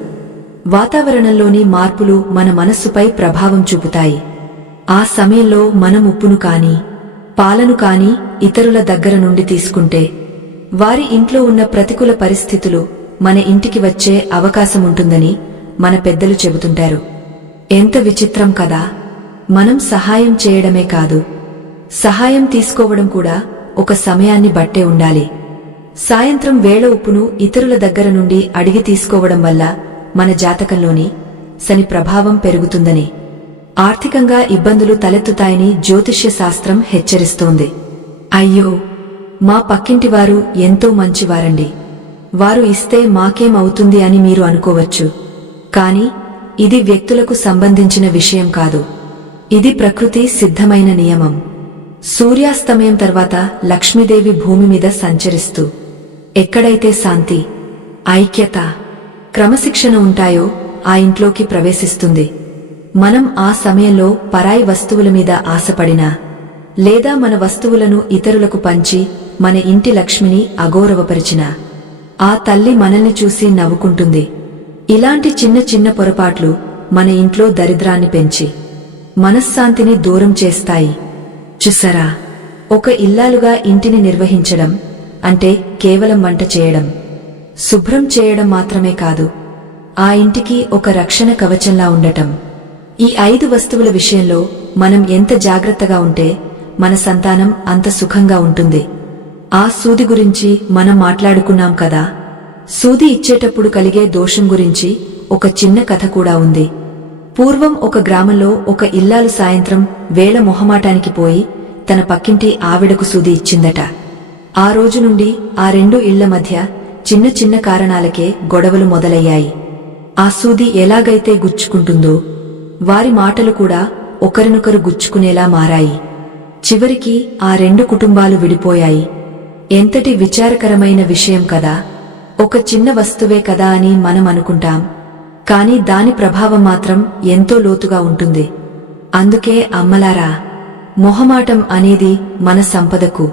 వాతావరణంలోని మార్పులు మన మనస్సుపై ప్రభావం చూపుతాయి. ఆ సమయంలో మనం ఉప్పును కాని, పాలను కాని ఇతరుల దగ్గర నుండి తీసుకుంటే వారి ఇంట్లో ఉన్న ప్రతికూల పరిస్థితులు మన ఇంటికి వచ్చే అవకాశముంటుందని మన పెద్దలు చెబుతుంటారు. ఎంత విచిత్రం కదా! మనం సహాయం చేయడమే కాదు, సహాయం తీసుకోవడం కూడా ఒక సమయాన్ని బట్టే ఉండాలి. సాయంత్రం వేళ ఉప్పును ఇతరుల దగ్గర నుండి అడిగి తీసుకోవడం వల్ల మన జాతకంలోని శని ప్రభావం పెరుగుతుందని, ఆర్థికంగా ఇబ్బందులు తలెత్తుతాయని జ్యోతిష్య శాస్త్రం హెచ్చరిస్తోంది. అయ్యో, మా పక్కింటివారు ఎంతో మంచివారండి, వారు ఇస్తే మాకేమవుతుంది అని మీరు అనుకోవచ్చు. కాని ఇది వ్యక్తులకు సంబంధించిన విషయం కాదు. ఇది ప్రకృతి సిద్ధమైన నియమం. సూర్యాస్తమయం తర్వాత లక్ష్మీదేవి భూమి మీద సంచరిస్తూ ఎక్కడైతే శాంతి, ఐక్యత, క్రమశిక్షణ ఉంటాయో ఆ ఇంట్లోకి ప్రవేశిస్తుంది. మనం ఆ సమయంలో పరాయి వస్తువుల మీద ఆశపడినా లేదా మన వస్తువులను ఇతరులకు పంచి మన ఇంటి లక్ష్మిని అగౌరవపరిచినా ఆ తల్లి మనల్ని చూసి నవ్వుకుంటుంది. ఇలాంటి చిన్న చిన్న పొరపాట్లు మన ఇంట్లో దరిద్రాన్ని పెంచి మనశ్శాంతిని దూరం చేస్తాయి. చూసారా, ఒక ఇల్లాలుగా ఇంటిని నిర్వహించడం అంటే కేవలం వంట చేయడం, శుభ్రం చేయడం మాత్రమే కాదు, ఆ ఇంటికి ఒక రక్షణ కవచంలా ఉండటం. ఈ 5 వస్తువుల విషయంలో మనం ఎంత జాగ్రత్తగా ఉంటే మన సంతానం అంత సుఖంగా ఉంటుంది. ఆ సూది గురించి మనం మాట్లాడుకున్నాం కదా. సూది ఇచ్చేటప్పుడు కలిగే దోషం గురించి ఒక చిన్న కథ కూడా ఉంది. పూర్వం ఒక గ్రామంలో ఒక ఇల్లాలు సాయంత్రం వేళ మొహమాటానికి పోయి తన పక్కింటి ఆవిడకు సూది ఇచ్చిందట. ఆ రోజు నుండి ఆ 2 ఇళ్ల మధ్య చిన్న చిన్న కారణాలకే గొడవలు మొదలయ్యాయి. ఆ సూది ఎలాగైతే గుచ్చుకుంటుందో వారి మాటలు కూడా ఒకరినొకరు గుచ్చుకునేలా మారాయి. చివరికి ఆ 2 కుటుంబాలు విడిపోయాయి. ఎంతటి విచారకరమైన విషయం కదా. ఒక చిన్న వస్తువే కదా అని మనం అనుకుంటాం, కాని దాని ప్రభావం మాత్రం ఎంతో లోతుగా ఉంటుంది. అందుకే అమ్మలారా, మొహమాటం అనేది మన సంపదకు,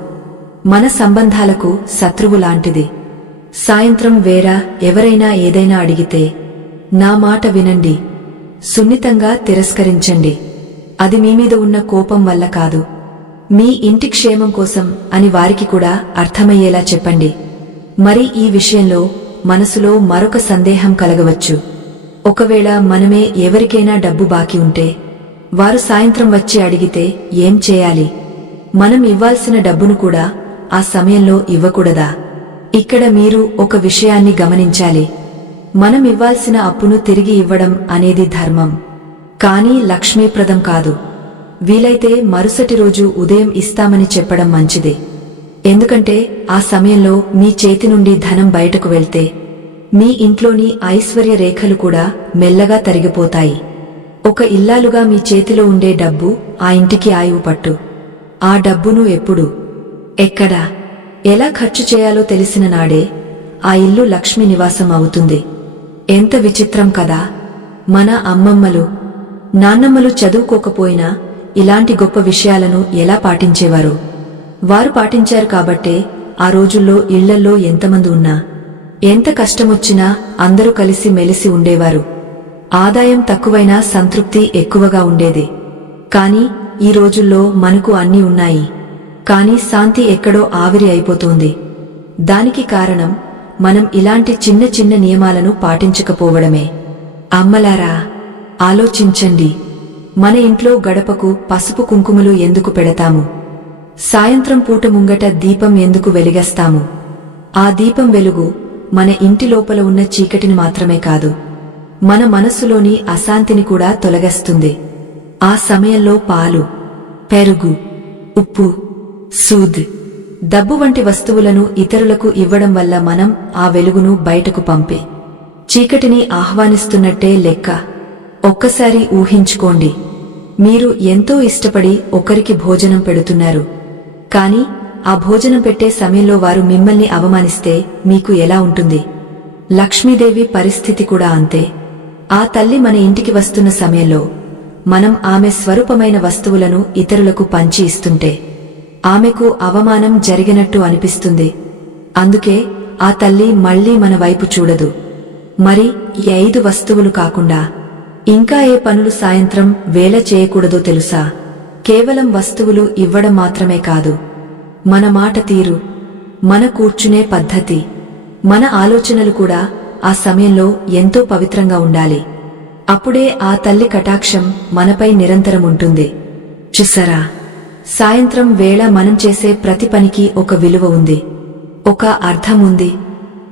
మన సంబంధాలకు శత్రువులాంటిది. సాయంత్రం వేళ ఎవరైనా ఏదైనా అడిగితే నా మాట వినండి, సున్నితంగా తిరస్కరించండి. అది మీమీద ఉన్న కోపం వల్ల కాదు, మీ ఇంటి క్షేమం కోసం అని వారికి కూడా అర్థమయ్యేలా చెప్పండి. మరి ఈ విషయంలో మనసులో మరొక సందేహం కలగవచ్చు. ఒకవేళ మనమే ఎవరికైనా డబ్బు బాకీ ఉంటే వారు సాయంత్రం వచ్చి అడిగితే ఏం చేయాలి? మనం ఇవ్వాల్సిన డబ్బును కూడా ఆ సమయంలో ఇవ్వకూడదా? ఇక్కడ మీరు ఒక విషయాన్ని గమనించాలి. మనం ఇవ్వాల్సిన అప్పును తిరిగి ఇవ్వడం అనేది ధర్మం, కానీ లక్ష్మీప్రదం కాదు. వీలైతే మరుసటి రోజు ఉదయం ఇస్తామని చెప్పడం మంచిది. ఎందుకంటే ఆ సమయంలో మీ చేతి నుండి ధనం బయటకు వెళ్తే మీ ఇంట్లోని ఐశ్వర్య రేఖలు కూడా మెల్లగా తరిగిపోతాయి. ఒక ఇల్లాలుగా మీ చేతిలో ఉండే డబ్బు ఆ ఇంటికి ఆయువు పట్టు. ఆ డబ్బును ఎప్పుడు, ఎక్కడ, ఎలా ఖర్చు చేయాలో తెలిసిన నాడే ఆ ఇల్లు లక్ష్మీ నివాసం అవుతుంది. ఎంత విచిత్రం కదా! మన అమ్మమ్మలు, నాన్నమ్మలు చదువుకోకపోయినా ఇలాంటి గొప్ప విషయాలను ఎలా పాటించేవారు? వారు పాటించారు కాబట్టే ఆ రోజుల్లో ఇళ్లల్లో ఎంతమంది ఉన్నా, ఎంత కష్టమొచ్చినా అందరూ కలిసి మెలిసి ఉండేవారు. ఆదాయం తక్కువైనా సంతృప్తి ఎక్కువగా ఉండేది. కాని ఈ రోజుల్లో మనకు అన్నీ ఉన్నాయి, కాని శాంతి ఎక్కడో ఆవిరి అయిపోతోంది. దానికి కారణం మనం ఇలాంటి చిన్న చిన్న నియమాలను పాటించకపోవడమే. అమ్మలారా, ఆలోచించండి. మన ఇంట్లో గడపకు పసుపు కుంకుమలు ఎందుకు పెడతాము? సాయంత్రం పూట ముంగట దీపం ఎందుకు వెలిగస్తాము? ఆ దీపం వెలుగు మన ఇంటి లోపల ఉన్న చీకటిని మాత్రమే కాదు, మన మనస్సులోని అశాంతిని కూడా తొలగస్తుంది. ఆ సమయంలో పాలు, పెరుగు, ఉప్పు, సూద్, డబ్బు వంటి వస్తువులను ఇతరులకు ఇవ్వడం వల్ల మనం ఆ వెలుగును బయటకు పంపే చీకటిని ఆహ్వానిస్తున్నట్టే లెక్క. ఒక్కసారి ఊహించుకోండి, మీరు ఎంతో ఇష్టపడి ఒకరికి భోజనం పెడుతున్నారు, కాని ఆ భోజనం పెట్టే సమయంలో వారు మిమ్మల్ని అవమానిస్తే మీకు ఎలా ఉంటుంది? లక్ష్మీదేవి పరిస్థితి కూడా అంతే. ఆ తల్లి మన ఇంటికి వస్తున్న సమయంలో మనం ఆమె స్వరూపమైన వస్తువులను ఇతరులకు పంచి ఇస్తుంటే ఆమెకు అవమానం జరిగినట్టు అనిపిస్తుంది. అందుకే ఆ తల్లి మళ్లీ మన వైపు చూడదు. మరి ఈ 5 వస్తువులు కాకుండా ఇంకా ఏ పనులు సాయంత్రం వేళ చేయకూడదో తెలుసా? కేవలం వస్తువులు ఇవ్వడం మాత్రమే కాదు, మన మాట తీరు, మన కూర్చునే పద్ధతి, మన ఆలోచనలు కూడా ఆ సమయంలో ఎంతో పవిత్రంగా ఉండాలి. అప్పుడే ఆ తల్లి కటాక్షం మనపై నిరంతరం ఉంటుంది. చూసారా, సాయంత్రం వేళ మనం చేసే ప్రతి పనికి ఒక విలువ ఉంది, ఒక అర్థం ఉంది.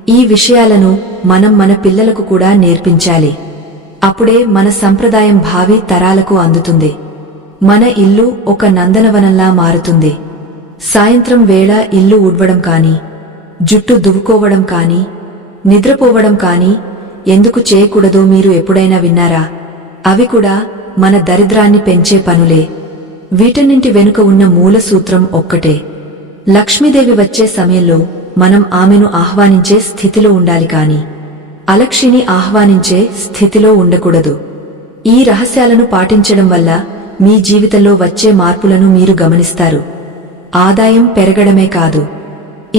ఈ విషయాలను మనం మన పిల్లలకు కూడా నేర్పించాలి. అప్పుడే మన సంప్రదాయం భావి తరాలకు అందుతుంది. మన ఇల్లు ఒక నందనవనంలా మారుతుంది. సాయంత్రం వేళ ఇల్లు ఊడ్వడం కాని, జుట్టు దువ్వుకోవడం కాని, నిద్రపోవడం కాని ఎందుకు చేయకూడదో మీరు ఎప్పుడైనా విన్నారా? అవి కూడా మన దరిద్రాన్ని పెంచే పనులే. వీటన్నింటి వెనుక ఉన్న మూల సూత్రం ఒక్కటే. లక్ష్మీదేవి వచ్చే సమయంలో మనం ఆమెను ఆహ్వానించే స్థితిలో ఉండాలి కాని అలక్ష్మిని ఆహ్వానించే స్థితిలో ఉండకూడదు. ఈ రహస్యాలను పాటించడం వల్ల మీ జీవితంలో వచ్చే మార్పులను మీరు గమనిస్తారు. ఆదాయం పెరగడమే కాదు,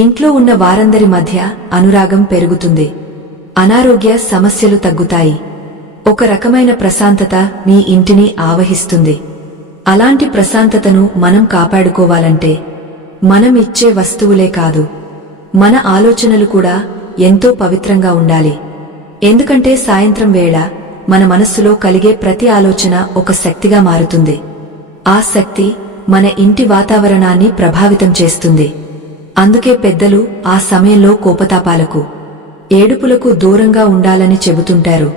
ఇంట్లో ఉన్న వారందరి మధ్య అనురాగం పెరుగుతుంది. అనారోగ్య సమస్యలు తగ్గుతాయి. ఒక రకమైన ప్రశాంతత మీ ఇంటిని ఆవహిస్తుంది. అలాంటి ప్రశాంతతను మనం కాపాడుకోవాలంటే మనం ఇచ్చే వస్తువులే కాదు, మన ఆలోచనలు కూడా ఎంతో పవిత్రంగా ఉండాలి. ఎందుకంటే సాయంత్రం వేళ మన మనస్సులో కలిగే ప్రతి ఆలోచన ఒక శక్తిగా మారుతుంది. ఆ శక్తి మన ఇంటి వాతావరణాన్ని ప్రభావితం చేస్తుంది. అందుకే పెద్దలు ఆ సమయంలో కోపతాపాలకు, ఏడుపులకు దూరంగా ఉండాలని చెబుతుంటారు.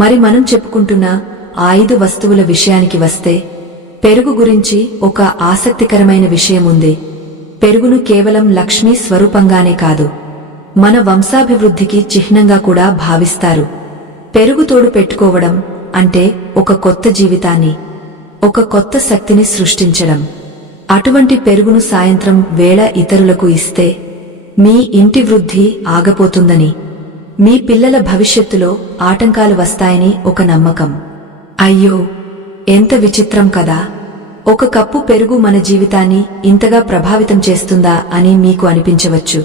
మరి మనం చెప్పుకుంటున్న 5 వస్తువుల విషయానికి వస్తే, పెరుగు గురించి ఒక ఆసక్తికరమైన విషయముంది. పెరుగును కేవలం లక్ష్మీ స్వరూపంగానే కాదు, మన వంశాభివృద్ధికి చిహ్నంగా కూడా భావిస్తారు. పెరుగు తోడు పెట్టుకోవడం అంటే ఒక కొత్త జీవితాన్ని, ఒక కొత్త శక్తిని సృష్టించడం. అటువంటి పెరుగును సాయంత్రం వేళ ఇతరులకు ఇస్తే మీ ఇంటి వృద్ధి ఆగపోతుందని, మీ పిల్లల భవిష్యత్తులో ఆటంకాలు వస్తాయని ఒక నమ్మకం. అయ్యో, ఎంత విచిత్రం కదా! ఒక కప్పు పెరుగు మన జీవితాన్ని ఇంతగా ప్రభావితం చేస్తుందా అని మీకు అనిపించవచ్చు.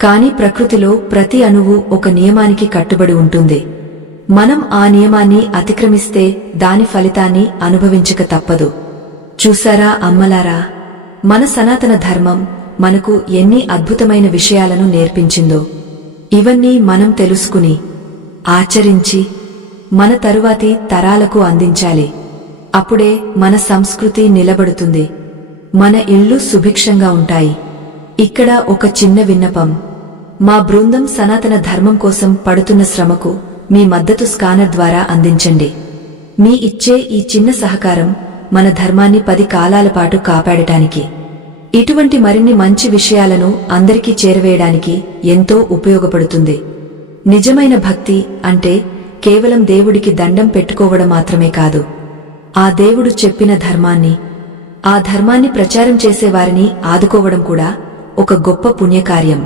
కాని ప్రకృతిలో ప్రతి అణువు ఒక నియమానికి కట్టుబడి ఉంటుంది. మనం ఆ నియమాన్ని అతిక్రమిస్తే దాని ఫలితాన్ని అనుభవించక తప్పదు. చూసారా అమ్మలారా, మన సనాతన ధర్మం మనకు ఎన్ని అద్భుతమైన విషయాలను నేర్పించిందో. ఇవన్నీ మనం తెలుసుకుని, ఆచరించి మన తరువాతి తరాలకు అందించాలి. అప్పుడే మన సంస్కృతి నిలబడుతుంది, మన ఇళ్ళు సుభిక్షంగా ఉంటాయి. ఇక్కడ ఒక చిన్న విన్నపం. మా బృందం సనాతన ధర్మం కోసం పడుతున్న శ్రమకు మీ మద్దతు స్కానర్ ద్వారా అందించండి. మీ ఇచ్చే ఈ చిన్న సహకారం మన ధర్మాన్ని 10 కాలాల పాటు కాపాడటానికి, ఇటువంటి మరిన్ని మంచి విషయాలను అందరికీ చేరవేయడానికి ఎంతో ఉపయోగపడుతుంది. నిజమైన భక్తి అంటే కేవలం దేవుడికి దండం పెట్టుకోవడం మాత్రమే కాదు, ఆ దేవుడు చెప్పిన ధర్మాన్ని, ఆ ధర్మాన్ని ప్రచారం చేసేవారిని ఆదుకోవడం కూడా ఒక గొప్ప పుణ్యకార్యం.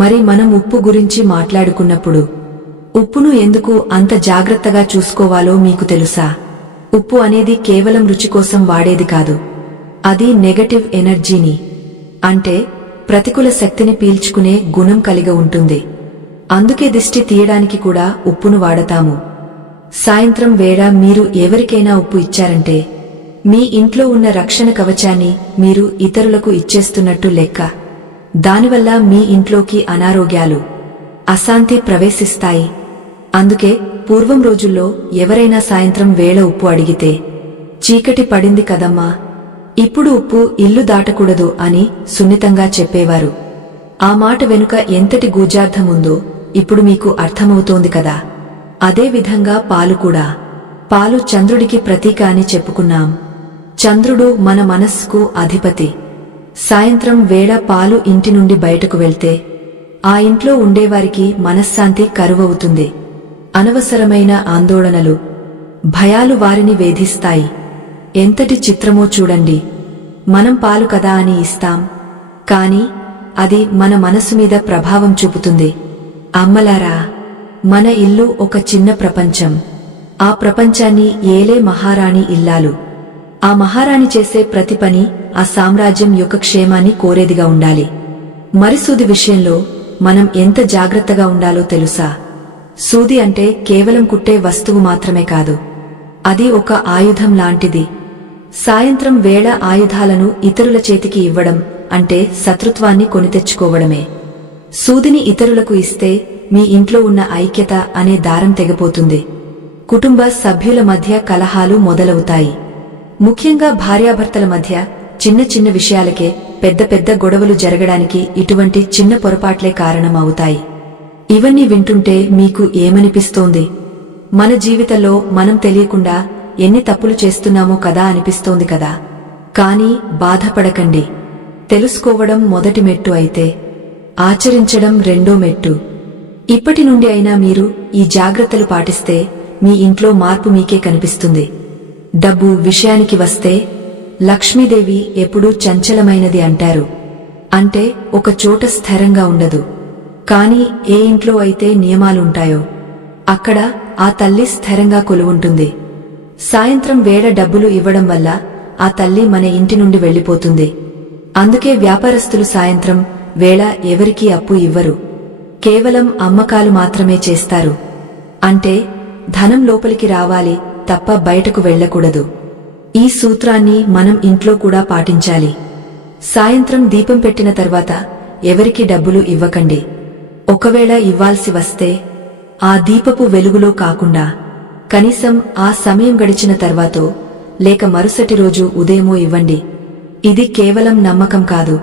మరి మనం ఉప్పు గురించి మాట్లాడుకున్నప్పుడు, ఉప్పును ఎందుకు అంత జాగ్రత్తగా చూసుకోవాలో మీకు తెలుసా? ఉప్పు అనేది కేవలం రుచి కోసం వాడేది కాదు. అది నెగటివ్ ఎనర్జీని, అంటే ప్రతికూల శక్తిని పీల్చుకునే గుణం కలిగి ఉంటుంది. అందుకే దిష్టి తీయడానికి కూడా ఉప్పును వాడతాము. సాయంత్రం వేళ మీరు ఎవరికైనా ఉప్పు ఇచ్చారంటే మీ ఇంట్లో ఉన్న రక్షణ కవచాన్ని మీరు ఇతరులకు ఇచ్చేస్తున్నట్టు లెక్క. దానివల్ల మీ ఇంట్లోకి అనారోగ్యాలు, అశాంతి ప్రవేశిస్తాయి. అందుకే పూర్వం రోజుల్లో ఎవరైనా సాయంత్రం వేళ ఉప్పు అడిగితే, చీకటి పడింది కదమ్మా, ఇప్పుడు ఉప్పు ఇల్లు దాటకూడదు అని సున్నితంగా చెప్పేవారు. ఆ మాట వెనుక ఎంతటి గూజార్థముందో ఇప్పుడు మీకు అర్థమవుతోంది కదా. అదే విధంగా పాలు కూడా. పాలు చంద్రుడికి ప్రతీక అని చెప్పుకున్నాం. చంద్రుడు మన మనస్సుకు అధిపతి. సాయంత్రం వేళ పాలు ఇంటి నుండి బయటకు వెళ్తే ఆ ఇంట్లో ఉండేవారికి మనశ్శాంతి కరువవుతుంది. అనవసరమైన ఆందోళనలు, భయాలు వారిని వేధిస్తాయి. ఎంతటి చిత్రమో చూడండి. మనం పాలు కదా అని ఇస్తాం, కాని అది మన మనసు మీద ప్రభావం చూపుతుంది. అమ్మలారా, మన ఇల్లు ఒక చిన్న ప్రపంచం. ఆ ప్రపంచాన్ని ఏలే మహారాణి ఇల్లాలు. ఆ మహారాణి చేసే ప్రతి పని ఆ సామ్రాజ్యం యొక్క క్షేమాన్ని కోరేదిగా ఉండాలి. మరి సూది విషయంలో మనం ఎంత జాగ్రత్తగా ఉండాలో తెలుసా? సూది అంటే కేవలం కుట్టే వస్తువు మాత్రమే కాదు, అది ఒక ఆయుధం లాంటిది. సాయంత్రం వేళ ఆయుధాలను ఇతరుల చేతికి ఇవ్వడం అంటే శత్రుత్వాన్ని కొనితెచ్చుకోవడమే. సూదిని ఇతరులకు ఇస్తే మీ ఇంట్లో ఉన్న ఐక్యత అనే దారం తెగిపోతుంది. కుటుంబ సభ్యుల మధ్య కలహాలు మొదలవుతాయి. ముఖ్యంగా భార్యాభర్తల మధ్య చిన్న చిన్న విషయాలకే పెద్ద పెద్ద గొడవలు జరగడానికి ఇటువంటి చిన్న పొరపాట్లే కారణం అవుతాయి. ఇవన్నీ వింటుంటే మీకు ఏమనిపిస్తోంది? మన జీవితంలో మనం తెలియకుండా ఎన్ని తప్పులు చేస్తున్నామో కదా అనిపిస్తోంది కదా. కానీ బాధపడకండి. తెలుసుకోవడం మొదటి మెట్టు అయితే ఆచరించడం రెండో మెట్టు. ఇప్పటి నుండి అయినా మీరు ఈ జాగ్రత్తలు పాటిస్తే మీ ఇంట్లో మార్పు మీకే కనిపిస్తుంది. డబ్బు విషయానికి వస్తే లక్ష్మీదేవి ఎప్పుడూ చంచలమైనది అంటారు. అంటే ఒక చోట స్థిరంగా ఉండదు. కాని ఏ ఇంట్లో అయితే నియమాలుంటాయో అక్కడ ఆ తల్లి స్థిరంగా కొలువుంటుంది. సాయంత్రం వేళ డబ్బులు ఇవ్వడం వల్ల ఆ తల్లి మన ఇంటి నుండి వెళ్లిపోతుంది. అందుకే వ్యాపారస్తులు సాయంత్రం వేళ ఎవరికీ అప్పు ఇవ్వరు, కేవలం అమ్మకాలు మాత్రమే చేస్తారు. అంటే ధనం లోపలికి రావాలి తప్ప బయటకు వెళ్లకూడదు. ఈ సూత్రాన్ని మనం ఇంట్లో కూడా పాటించాలి. సాయంత్రం దీపం పెట్టిన తర్వాత ఎవరికి డబ్బులు ఇవ్వకండి. ఒకవేళ ఇవ్వాల్సి వస్తే ఆ దీపపు వెలుగులో కాకుండా కనీసం ఆ సమయం గడిచిన తర్వాతో లేక మరుసటి రోజు ఉదయమో ఇవ్వండి. ఇది కేవలం నమ్మకం కాదు,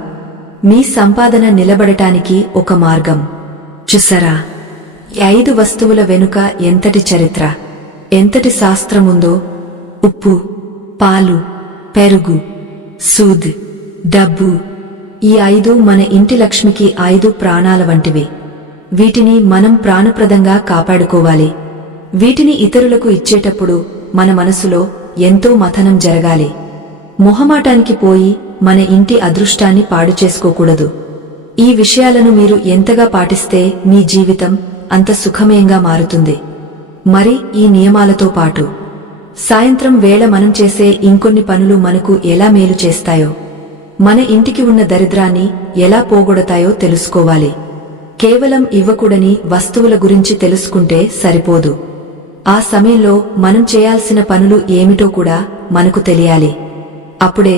మీ సంపాదన నిలబడటానికి ఒక మార్గం. చూసారా, 5 వస్తువుల వెనుక ఎంతటి చరిత్ర, ఎంతటి శాస్త్రముందో. ఉప్పు, పాలు, పెరుగు, సూద్, డబ్బు, ఈ 5 మన ఇంటి లక్ష్మికి 5 ప్రాణాల వంటివి. వీటిని మనం ప్రాణప్రదంగా కాపాడుకోవాలి. వీటిని ఇతరులకు ఇచ్చేటప్పుడు మన మనసులో ఎంతో మథనం జరగాలి. మొహమాటానికి పోయి మన ఇంటి అదృష్టాన్ని పాడు చేసుకోకూడదు. ఈ విషయాలను మీరు ఎంతగా పాటిస్తే మీ జీవితం అంత సుఖమయంగా మారుతుంది. మరి ఈ నియమాలతో పాటు సాయంత్రం వేళ మనం చేసే ఇంకొన్ని పనులు మనకు ఎలా మేలు చేస్తాయో, మన ఇంటికి ఉన్న దరిద్రాన్ని ఎలా పోగొడతాయో తెలుసుకోవాలి. కేవలం ఇవ్వకూడని వస్తువుల గురించి తెలుసుకుంటే సరిపోదు. ఆ సమయంలో మనం చేయాల్సిన పనులు ఏమిటో కూడా మనకు తెలియాలి. అప్పుడే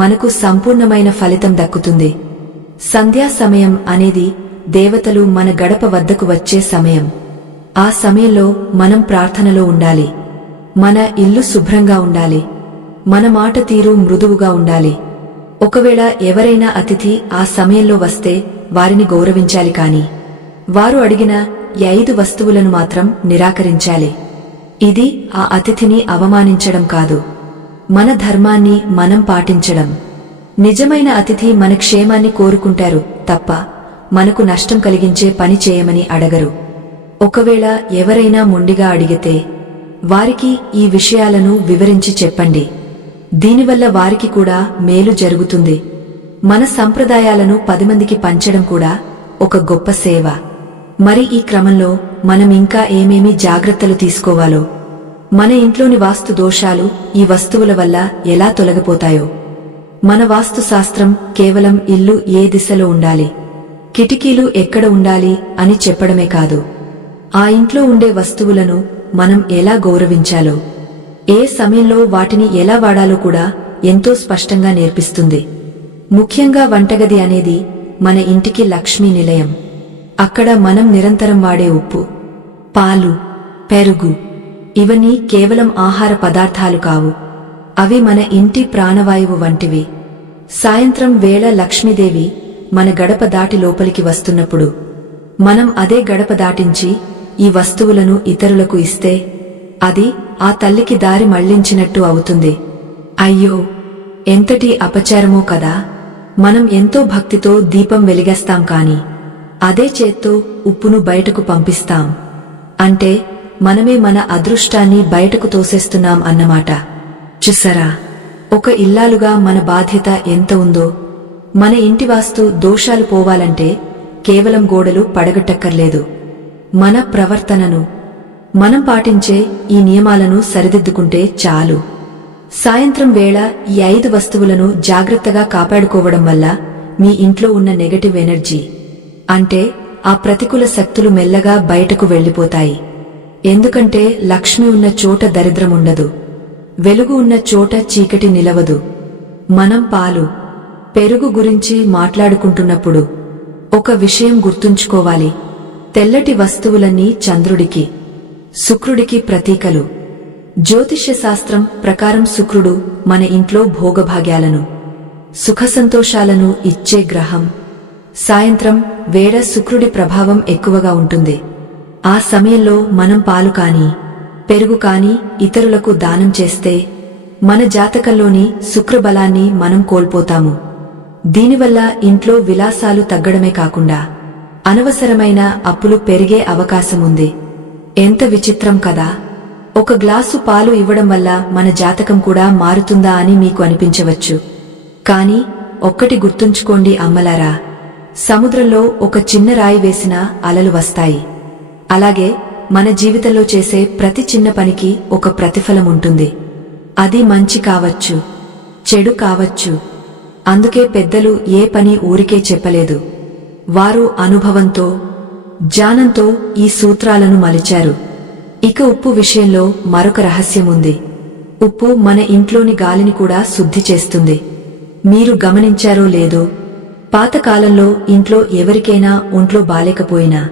మనకు సంపూర్ణమైన ఫలితం దక్కుతుంది. సంధ్యా సమయం అనేది దేవతలు మన గడప వద్దకు వచ్చే సమయం. ఆ సమయంలో మనం ప్రార్థనలో ఉండాలి. మన ఇల్లు శుభ్రంగా ఉండాలి. మన మాట తీరు మృదువుగా ఉండాలి. ఒకవేళ ఎవరైనా అతిథి ఆ సమయంలో వస్తే వారిని గౌరవించాలి, కాని వారు అడిగిన 5 వస్తువులను మాత్రం నిరాకరించాలి. ఇది ఆ అతిథిని అవమానించడం కాదు, మన ధర్మాన్ని మనం పాటించడం. నిజమైన అతిథి మన క్షేమాన్ని కోరుకుంటారు తప్ప మనకు నష్టం కలిగించే పని చేయమని అడగరు. ఒకవేళ ఎవరైనా మొండిగా అడిగితే వారికి ఈ విషయాలను వివరించి చెప్పండి. దీనివల్ల వారికి కూడా మేలు జరుగుతుంది. మన సంప్రదాయాలను 10 మందికి పంచడం కూడా ఒక గొప్ప సేవ. మరి ఈ క్రమంలో మనం ఇంకా ఏమేమి జాగ్రత్తలు తీసుకోవాలో, మన ఇంట్లోని వాస్తు దోషాలు ఈ వస్తువుల వల్ల ఎలా తొలగిపోతాయో, మన వాస్తు శాస్త్రం కేవలం ఇల్లు ఏ దిశలో ఉండాలి, కిటికీలు ఎక్కడ ఉండాలి అని చెప్పడమే కాదు, ఆ ఇంట్లో ఉండే వస్తువులను మనం ఎలా గౌరవించాలో, ఏ సమయంలో వాటిని ఎలా వాడాలో కూడా ఎంతో స్పష్టంగా నేర్పిస్తుంది. ముఖ్యంగా వంటగది అనేది మన ఇంటికి లక్ష్మీ నిలయం. అక్కడ మనం నిరంతరం వాడే ఉప్పు, పాలు, పెరుగు ఇవన్నీ కేవలం ఆహార పదార్థాలు కావు. అవి మన ఇంటి ప్రాణవాయువు వంటివి. సాయంత్రం వేళ లక్ష్మీదేవి మన గడప దాటి లోపలికి వస్తున్నప్పుడు మనం అదే గడప దాటించి ఈ వస్తువులను ఇతరులకు ఇస్తే అది ఆ తల్లికి దారి మళ్లించినట్టు అవుతుంది. అయ్యో, ఎంతటి అపచారమో కదా. మనం ఎంతో భక్తితో దీపం వెలిగేస్తాం, కాని అదే చేత్తో ఉప్పును బయటకు పంపిస్తాం. అంటే మనమే మన అదృష్టాన్ని బయటకు తోసేస్తున్నాం అన్నమాట. చూసారా, ఒక ఇల్లాలుగా మన బాధ్యత ఎంత ఉందో. మన ఇంటి వాస్తు దోషాలు పోవాలంటే కేవలం గోడలు పడగట్టక్కర్లేదు. మన ప్రవర్తనను మనం పాటించే ఈ నియమాలను సరిదిద్దుకుంటే చాలు. సాయంత్రం వేళ ఈ 5 వస్తువులను జాగ్రత్తగా కాపాడుకోవడం వల్ల మీ ఇంట్లో ఉన్న నెగటివ్ ఎనర్జీ, అంటే ఆ ప్రతికూల శక్తులు మెల్లగా బయటకు వెళ్లిపోతాయి. ఎందుకంటే లక్ష్మి ఉన్న చోట దరిద్రముండదు, వెలుగు ఉన్న చోట చీకటి నిలవదు. మనం పాలు, పెరుగు గురించి మాట్లాడుకుంటున్నప్పుడు ఒక విషయం గుర్తుంచుకోవాలి. తెల్లటి వస్తువులన్నీ చంద్రుడికి, శుక్రుడికి ప్రతీకలు. జ్యోతిష్య శాస్త్రం ప్రకారం శుక్రుడు మన ఇంట్లో భోగభాగ్యాలను, సుఖసంతోషాలను ఇచ్చే గ్రహం. సాయంత్రం వేళ శుక్రుడి ప్రభావం ఎక్కువగా ఉంటుంది. ఆ సమయంలో మనం పాలు కాని, పెరుగు కాని ఇతరులకు దానం చేస్తే మన జాతకంలోని శుక్రబలాన్ని మనం కోల్పోతాము. దీనివల్ల ఇంట్లో విలాసాలు తగ్గడమే కాకుండా అనవసరమైన అప్పులు పెరిగే అవకాశముంది. ఎంత విచిత్రం కదా. ఒక గ్లాసు పాలు ఇవ్వడం వల్ల మన జాతకం కూడా మారుతుందా అని మీకు అనిపించవచ్చు. కాని ఒక్కటి గుర్తుంచుకోండి అమ్మలారా, సముద్రంలో ఒక చిన్న రాయి వేసినా అలలు వస్తాయి. అలాగే మన జీవితంలో చేసే ప్రతి చిన్న పనికి ఒక ప్రతిఫలం ఉంటుంది. అది మంచి కావచ్చు, చెడు కావచ్చు. అందుకే పెద్దలు ఏ పని ఊరికే చెప్పలేదు. వారు అనుభవంతో, జ్ఞానంతో ఈ సూత్రాలను మలిచారు. ఇక ఉప్పు విషయంలో మరొక రహస్యముంది. ఉప్పు మన ఇంట్లోని గాలిని కూడా శుద్ధి చేస్తుంది. మీరు గమనించారో లేదో, పాతకాలంలో ఇంట్లో ఎవరికైనా ఒంట్లో బాలేకపోయినా,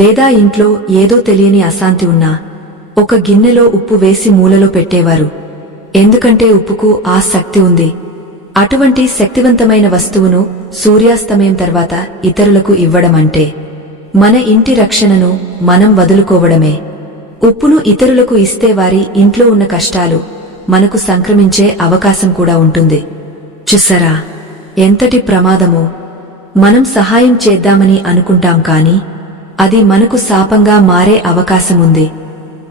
లేదా ఇంట్లో ఏదో తెలియని అశాంతి ఉన్నా ఒక గిన్నెలో ఉప్పు వేసి మూలలో పెట్టేవారు. ఎందుకంటే ఉప్పుకు ఆ శక్తి ఉంది. అటువంటి శక్తివంతమైన వస్తువును సూర్యాస్తమయం తర్వాత ఇతరులకు ఇవ్వడమంటే మన ఇంటి రక్షణను మనం వదులుకోవడమే. ఉప్పును ఇతరులకు ఇస్తే వారి ఇంట్లో ఉన్న కష్టాలు మనకు సంక్రమించే అవకాశం కూడా ఉంటుంది. చూసారా, ఎంతటి ప్రమాదమో. మనం సహాయం చేద్దామని అనుకుంటాం, కాని అది మనకు శాపంగా మారే అవకాశముంది.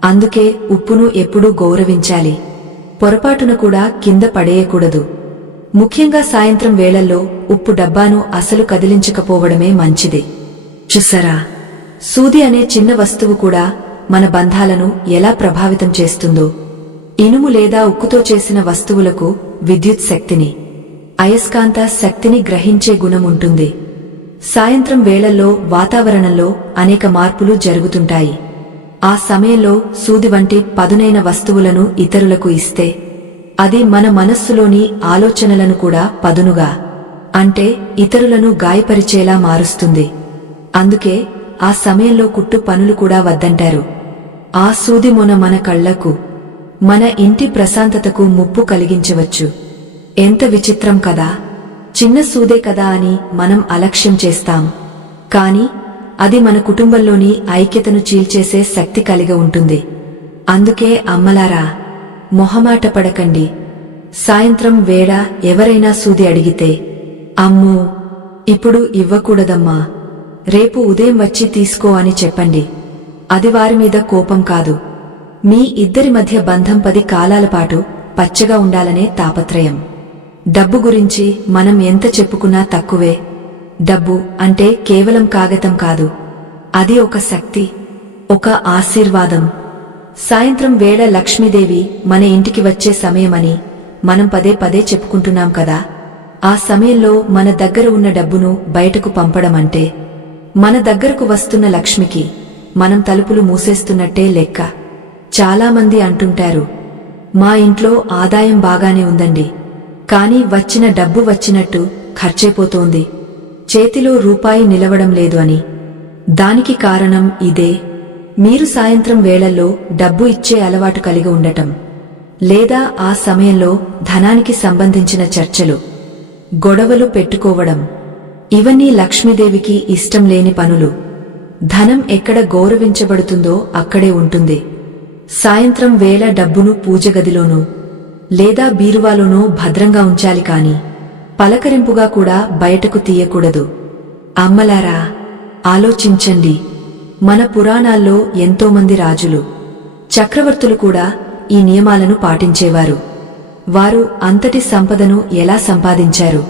అందుకే ఉప్పును ఎప్పుడూ గౌరవించాలి. పొరపాటున కూడా కింద పడేయకూడదు. ముఖ్యంగా సాయంత్రం వేళల్లో ఉప్పు డబ్బాను అసలు కదిలించకపోవడమే మంచిది. చూసారా, సూది అనే చిన్న వస్తువు కూడా మన బంధాలను ఎలా ప్రభావితం చేస్తుందో. ఇనుము లేదా ఉక్కుతో చేసిన వస్తువులకు విద్యుత్ శక్తిని, అయస్కాంత శక్తిని గ్రహించే గుణం ఉంటుంది. సాయంత్రం వేళల్లో వాతావరణంలో అనేక మార్పులు జరుగుతుంటాయి. ఆ సమయంలో సూది వంటి పదునైన వస్తువులను ఇతరులకు ఇస్తే అది మన మనస్సులోని ఆలోచనలను కూడా పదునుగా, అంటే ఇతరులను గాయపరిచేలా మారుస్తుంది. అందుకే ఆ సమయంలో కుట్టు పనులు కూడా వద్దంటారు. ఆ సూది మొన మన కళ్లకు, మన ఇంటి ప్రశాంతతకు ముప్పు కలిగించవచ్చు. ఎంత విచిత్రం కదా! చిన్న సూదే కదా అని మనం అలక్ష్యం చేస్తాం. కాని అది మన కుటుంబంలోని ఐక్యతను చీల్చేసే శక్తి కలిగి ఉంటుంది. అందుకే అమ్మలారా, మొహమాట పడకండి. సాయంత్రం వేళ ఎవరైనా సూది అడిగితే, అమ్మో ఇప్పుడు ఇవ్వకూడదమ్మా, రేపు ఉదయం వచ్చి తీసుకో అని చెప్పండి. అది వారి మీద కోపం కాదు, మీ ఇద్దరి మధ్య బంధం 10 కాలాల పాటు పచ్చగా ఉండాలనే తాపత్రయం. డబ్బు గురించి మనం ఎంత చెప్పుకున్నా తక్కువే. డబ్బు అంటే కేవలం కాగతం కాదు, అది ఒక శక్తి, ఒక ఆశీర్వాదం. సాయంత్రం వేళ లక్ష్మీదేవి మన ఇంటికి వచ్చే సమయమని మనం పదే పదే చెప్పుకుంటున్నాం కదా. ఆ సమయంలో మన దగ్గర ఉన్న డబ్బును బయటకు పంపడం అంటే మన దగ్గరకు వస్తున్న లక్ష్మికి మనం తలుపులు మూసేస్తున్నట్టే లెక్క. చాలామంది అంటుంటారు, మా ఇంట్లో ఆదాయం బాగానే ఉందండి, కాని వచ్చిన డబ్బు వచ్చినట్టు ఖర్చైపోతోంది, చేతిలో రూపాయి నిలవడం లేదు అని. దానికి కారణం ఇదే. మీరు సాయంత్రం వేళల్లో డబ్బు ఇచ్చే అలవాటు కలిగి ఉండటం, లేదా ఆ సమయంలో ధనానికి సంబంధించిన చర్చలు, గొడవలు పెట్టుకోవడం, ఇవన్నీ లక్ష్మీదేవికి ఇష్టం లేని పనులు. ధనం ఎక్కడ గౌరవించబడుతుందో అక్కడే ఉంటుంది. సాయంత్రం వేళ డబ్బును పూజగదిలోనూ లేదా బీరువాలోనూ భద్రంగా ఉంచాలి కాని పలకరింపుగా కూడా బయటకు తీయకూడదు. అమ్మలారా, ఆలోచించండి. మన పురాణాల్లో ఎంతోమంది రాజులు, చక్రవర్తులు కూడా ఈ నియమాలను పాటించేవారు. వారు అంతటి సంపదను ఎలా సంపాదించారు,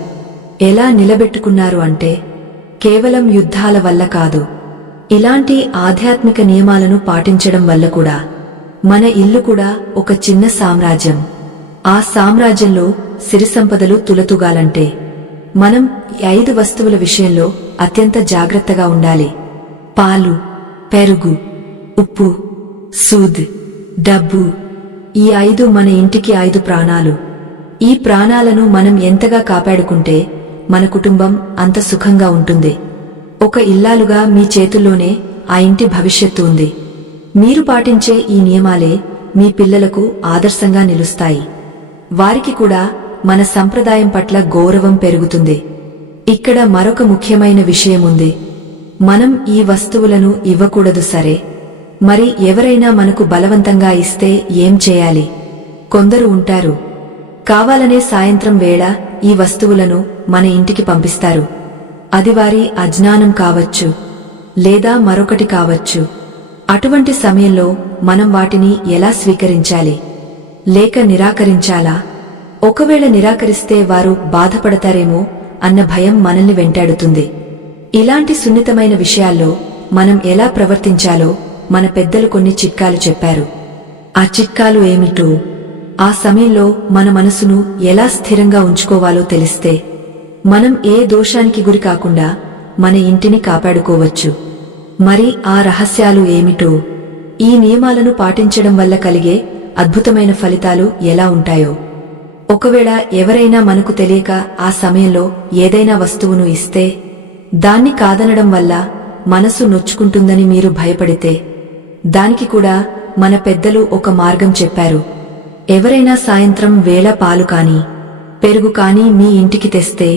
ఎలా నిలబెట్టుకున్నారు అంటే కేవలం యుద్ధాల వల్ల కాదు, ఇలాంటి ఆధ్యాత్మిక నియమాలను పాటించడం వల్ల కూడా. మన ఇల్లు కూడా ఒక చిన్న సామ్రాజ్యం. ఆ సామ్రాజ్యంలో సిరి సంపదలు తులతూగాలంటే మనం ఈ 5 వస్తువుల విషయంలో అత్యంత జాగ్రత్తగా ఉండాలి. పాలు, పెరుగు, ఉప్పు, సూద్, డబ్బు. ఈ 5 మన ఇంటికి 5 ప్రాణాలు. ఈ ప్రాణాలను మనం ఎంతగా కాపాడుకుంటే మన కుటుంబం అంత సుఖంగా ఉంటుంది. ఒక ఇల్లాలుగా మీ చేతుల్లోనే ఆ ఇంటి భవిష్యత్తు ఉంది. మీరు పాటించే ఈ నియమాలే మీ పిల్లలకు ఆదర్శంగా నిలుస్తాయి. వారికి కూడా మన సంప్రదాయం పట్ల గౌరవం పెరుగుతుంది. ఇక్కడ మరొక ముఖ్యమైన విషయముంది. మనం ఈ వస్తువులను ఇవ్వకూడదు సరే, మరి ఎవరైనా మనకు బలవంతంగా ఇస్తే ఏం చేయాలి? కొందరు ఉంటారు, కావాలనే సాయంత్రం వేళ ఈ వస్తువులను మన ఇంటికి పంపిస్తారు. అది వారి అజ్ఞానం కావచ్చు, లేదా మరొకటి కావచ్చు. అటువంటి సమయంలో మనం వాటిని ఎలా స్వీకరించాలి, లేక నిరాకరించాలా? ఒకవేళ నిరాకరిస్తే వారు బాధపడతారేమో అన్న భయం మనల్ని వెంటాడుతుంది. ఇలాంటి సున్నితమైన విషయాల్లో మనం ఎలా ప్రవర్తించాలో మన పెద్దలు కొన్ని చిట్కాలు చెప్పారు. ఆ చిట్కాలు ఏమిటో, ఆ సమయంలో మన మనసును ఎలా స్థిరంగా ఉంచుకోవాలో తెలిస్తే మనం ఏ దోషానికి గురి కాకుండా మన ఇంటిని కాపాడుకోవచ్చు. మరి ఆ రహస్యాలు ఏమిటో, ఈ నియమాలను పాటించడం వల్ల కలిగే అద్భుతమైన ఫలితాలు ఎలా ఉంటాయో. ఒకవేళ ఎవరైనా మనకు తెలియక ఆ సమయంలో ఏదైనా వస్తువును ఇస్తే దాన్ని కాదనడం వల్ల మనసు నొచ్చుకుంటుందని మీరు భయపడితే దానికి కూడా మన పెద్దలు ఒక మార్గం చెప్పారు. ఎవరైనా సాయంత్రం వేళ పాలు కాని పెరుగు కాని మీ ఇంటికి తెస్తే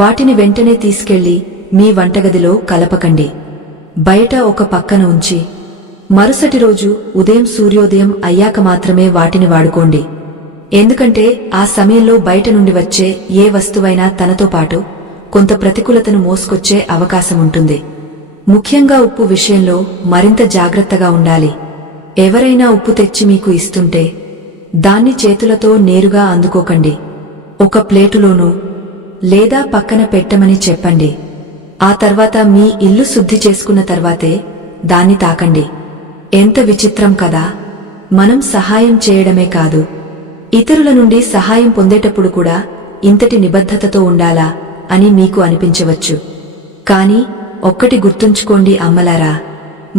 వాటిని వెంటనే తీసుకెళ్లి మీ వంటగదిలో కలపకండి. బయట ఒక పక్కన ఉంచి మరుసటి రోజు ఉదయం సూర్యోదయం అయ్యాక మాత్రమే వాటిని వాడుకోండి. ఎందుకంటే ఆ సమయంలో బయట నుండి వచ్చే ఏ వస్తువైనా తనతో పాటు కొంత ప్రతికూలతను మోసుకొచ్చే అవకాశముంటుంది. ముఖ్యంగా ఉప్పు విషయంలో మరింత జాగ్రత్తగా ఉండాలి. ఎవరైనా ఉప్పు తెచ్చి మీకు ఇస్తుంటే దాన్ని చేతులతో నేరుగా అందుకోకండి. ఒక ప్లేటులోనూ లేదా పక్కన పెట్టమని చెప్పండి. ఆ తర్వాత మీ ఇల్లు శుద్ధి చేసుకున్న తర్వాతే దాన్ని తాకండి. ఎంత విచిత్రం కదా! మనం సహాయం చేయడమే కాదు, ఇతరుల నుండి సహాయం పొందేటప్పుడు కూడా ఇంతటి నిబద్ధతతో ఉండాలా అని మీకు అనిపించవచ్చు. కాని ఒక్కటి గుర్తుంచుకోండి అమ్మలారా,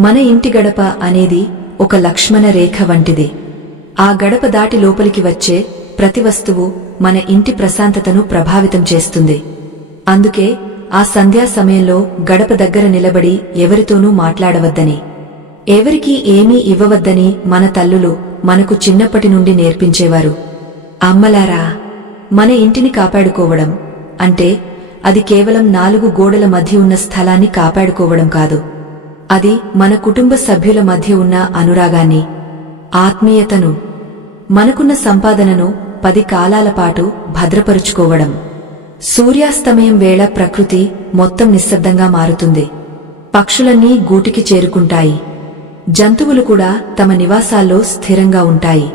మన ఇంటి గడప అనేది ఒక లక్ష్మణ రేఖ వంటిది. ఆ గడప దాటి లోపలికి వచ్చే ప్రతి వస్తువు మన ఇంటి ప్రశాంతతను ప్రభావితం చేస్తుంది. అందుకే ఆ సంధ్యా సమయంలో గడప దగ్గర నిలబడి ఎవరితోనూ మాట్లాడవద్దని, ఎవరికీ ఏమీ ఇవ్వవద్దని మన తల్లులు మనకు చిన్నప్పటి నుండి నేర్పించేవారు. అమ్మలారా, మన ఇంటిని కాపాడుకోవడం అంటే అది కేవలం 4 గోడల మధ్య ఉన్న స్థలాన్ని కాపాడుకోవడం కాదు. అది మన కుటుంబ సభ్యుల మధ్య ఉన్న అనురాగాన్ని, ఆత్మీయతను, మనకున్న సంపాదనను 10 కాలాల పాటు భద్రపరుచుకోవడం. సూర్యాస్తమయం వేళ ప్రకృతి మొత్తం నిశ్శబ్దంగా మారుతుంది. పక్షులన్నీ గూటికి చేరుకుంటాయి. జంతువులు కూడా తమ నివాసాల్లో స్థిరంగా ఉంటాయి.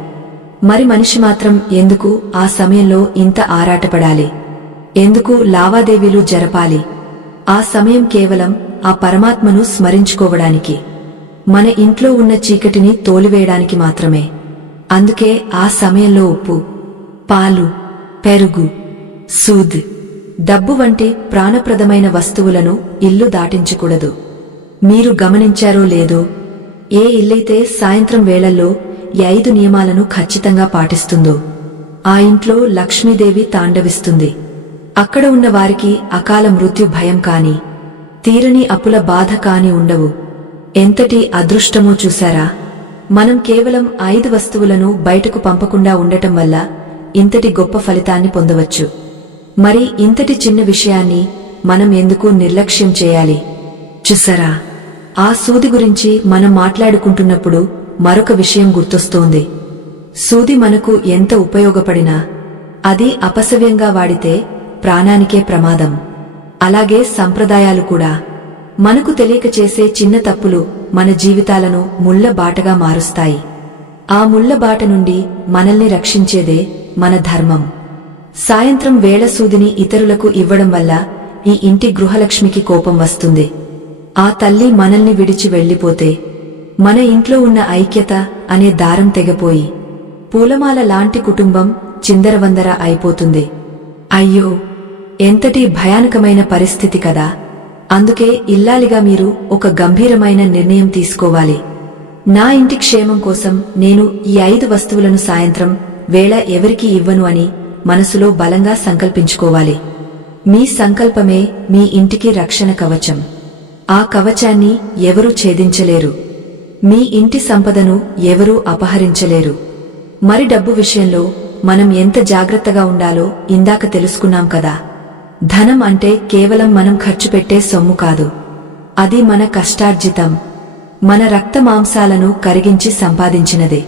మరి మనిషి మాత్రం ఎందుకు ఆ సమయంలో ఇంత ఆరాటపడాలి? ఎందుకు లావాదేవీలు జరపాలి? ఆ సమయం కేవలం ఆ పరమాత్మను స్మరించుకోవడానికి, మన ఇంట్లో ఉన్న చీకటిని తోలివేయడానికి మాత్రమే. అందుకే ఆ సమయంలో ఉప్పు, పాలు, పెరుగు, సూద్, డబ్బు వంటి ప్రాణప్రదమైన వస్తువులను ఇల్లు దాటించకూడదు. మీరు గమనించారో లేదో, ఏ ఇల్లైతే సాయంత్రం వేళల్లో ఈ 5 నియమాలను ఖచ్చితంగా పాటిస్తుందో ఆ ఇంట్లో లక్ష్మీదేవి తాండవిస్తుంది. అక్కడ ఉన్న వారికి అకాల మృత్యు భయం కాని, తీరని అప్పుల బాధ కాని ఉండవు. ఎంతటి అదృష్టమో చూశారా? మనం కేవలం 5 వస్తువులను బయటకు పంపకుండా ఉండటం వల్ల ఇంతటి గొప్ప ఫలితాన్ని పొందవచ్చు. మరి ఇంతటి చిన్న విషయాన్ని మనం ఎందుకు నిర్లక్ష్యం చేయాలి? చూసారా, ఆ సూది గురించి మనం మాట్లాడుకుంటున్నప్పుడు మరొక విషయం గుర్తొస్తోంది. సూది మనకు ఎంత ఉపయోగపడినా అది అపసవ్యంగా వాడితే ప్రాణానికే ప్రమాదం. అలాగే సంప్రదాయాలు కూడా మనకు తెలియక చేసే చిన్న తప్పులు మన జీవితాలను ముళ్ల బాటగా మారుస్తాయి. ఆ ముళ్ల బాట నుండి మనల్ని రక్షించేదే మన ధర్మం. సాయంత్రం వేళ సూదిని ఇతరులకు ఇవ్వడం వల్ల ఈ ఇంటి గృహలక్ష్మికి కోపం వస్తుంది. ఆ తల్లి మనల్ని విడిచి వెళ్లిపోతే మన ఇంట్లో ఉన్న ఐక్యత అనే దారం తెగపోయి పూలమాల లాంటి కుటుంబం చిందరవందర అయిపోతుంది. అయ్యో, ఎంతటి భయానకమైన పరిస్థితి కదా! అందుకే ఇల్లాలిగా మీరు ఒక గంభీరమైన నిర్ణయం తీసుకోవాలి. నా ఇంటి క్షేమం కోసం నేను ఈ 5 వస్తువులను సాయంత్రం వేళ ఎవరికీ ఇవ్వను అని మనసులో బలంగా సంకల్పించుకోవాలి. మీ సంకల్పమే మీ ఇంటికి రక్షణ కవచం. ఆ కవచాన్ని ఎవరూ ఛేదించలేరు. మీ ఇంటి సంపదను ఎవరూ అపహరించలేరు. మరి డబ్బు విషయంలో మనం ఎంత జాగ్రత్తగా ఉండాలో ఇందాక తెలుసుకున్నాం కదా. ధనం అంటే కేవలం మనం ఖర్చు పెట్టే సొమ్ము కాదు. అది మన కష్టార్జితం, మన రక్త మాంసాలను కరిగించి సంపాదించినదే.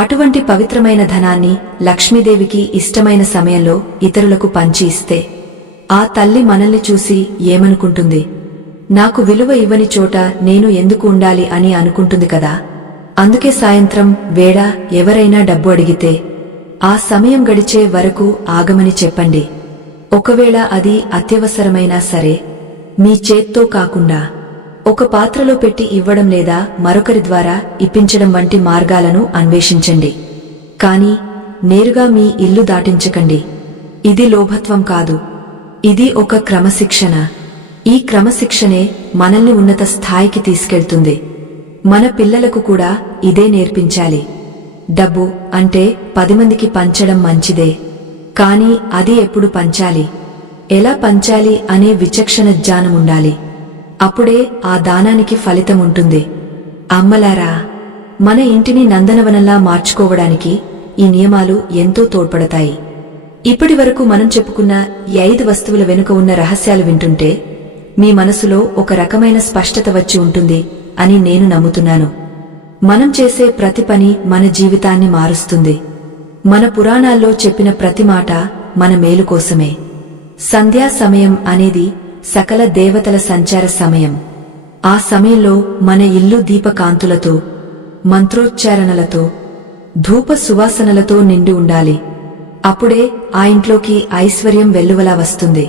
అటువంటి పవిత్రమైన ధనాన్ని లక్ష్మీదేవికి ఇష్టమైన సమయంలో ఇతరులకు పంచి ఇస్తే ఆ తల్లి మనల్ని చూసి ఏమనుకుంటుంది? నాకు విలువ ఇవ్వని చోట నేను ఎందుకు ఉండాలి అని అనుకుంటుంది కదా. అందుకే సాయంత్రం వేళ ఎవరైనా డబ్బు అడిగితే ఆ సమయం గడిచే వరకు ఆగమని చెప్పండి. ఒకవేళ అది అత్యవసరమైనా సరే మీ చేత్తో కాకుండా ఒక పాత్రలో పెట్టి ఇవ్వడం లేదా మరొకరి ద్వారా ఇప్పించడం వంటి మార్గాలను అన్వేషించండి. కాని నేరుగా మీ ఇల్లు దాటించకండి. ఇది లోభత్వం కాదు, ఇది ఒక క్రమశిక్షణ. ఈ క్రమశిక్షణే మనల్ని ఉన్నత స్థాయికి తీసుకెళ్తుంది. మన పిల్లలకు కూడా ఇదే నేర్పించాలి. డబ్బు అంటే 10 మందికి పంచడం మంచిదే, కాని అది ఎప్పుడు పంచాలి, ఎలా పంచాలి అనే విచక్షణ జ్ఞానం ఉండాలి. అప్పుడే ఆ దానానికి ఫలితం ఉంటుంది. అమ్మలారా, మన ఇంటిని నందనవనంలా మార్చుకోవడానికి ఈ నియమాలు ఎంతో తోడ్పడతాయి. ఇప్పటివరకు మనం చెప్పుకున్న ఈ 5 వస్తువుల వెనుక ఉన్న రహస్యాలు వింటుంటే మీ మనసులో ఒక రకమైన స్పష్టత వచ్చి ఉంటుంది అని నేను నమ్ముతున్నాను. మనం చేసే ప్రతి పని మన జీవితాన్ని మారుస్తుంది. మన పురాణాల్లో చెప్పిన ప్రతి మాట మన మేలు కోసమే. సంధ్యా సమయం అనేది సకల దేవతల సంచార సమయం. ఆ సమయంలో మన ఇల్లు దీపకాంతులతో, మంత్రోచ్చారణలతో, ధూప సువాసనలతో నిండి ఉండాలి. అప్పుడే ఆ ఇంట్లోకి ఐశ్వర్యం వెల్లువలా వస్తుంది.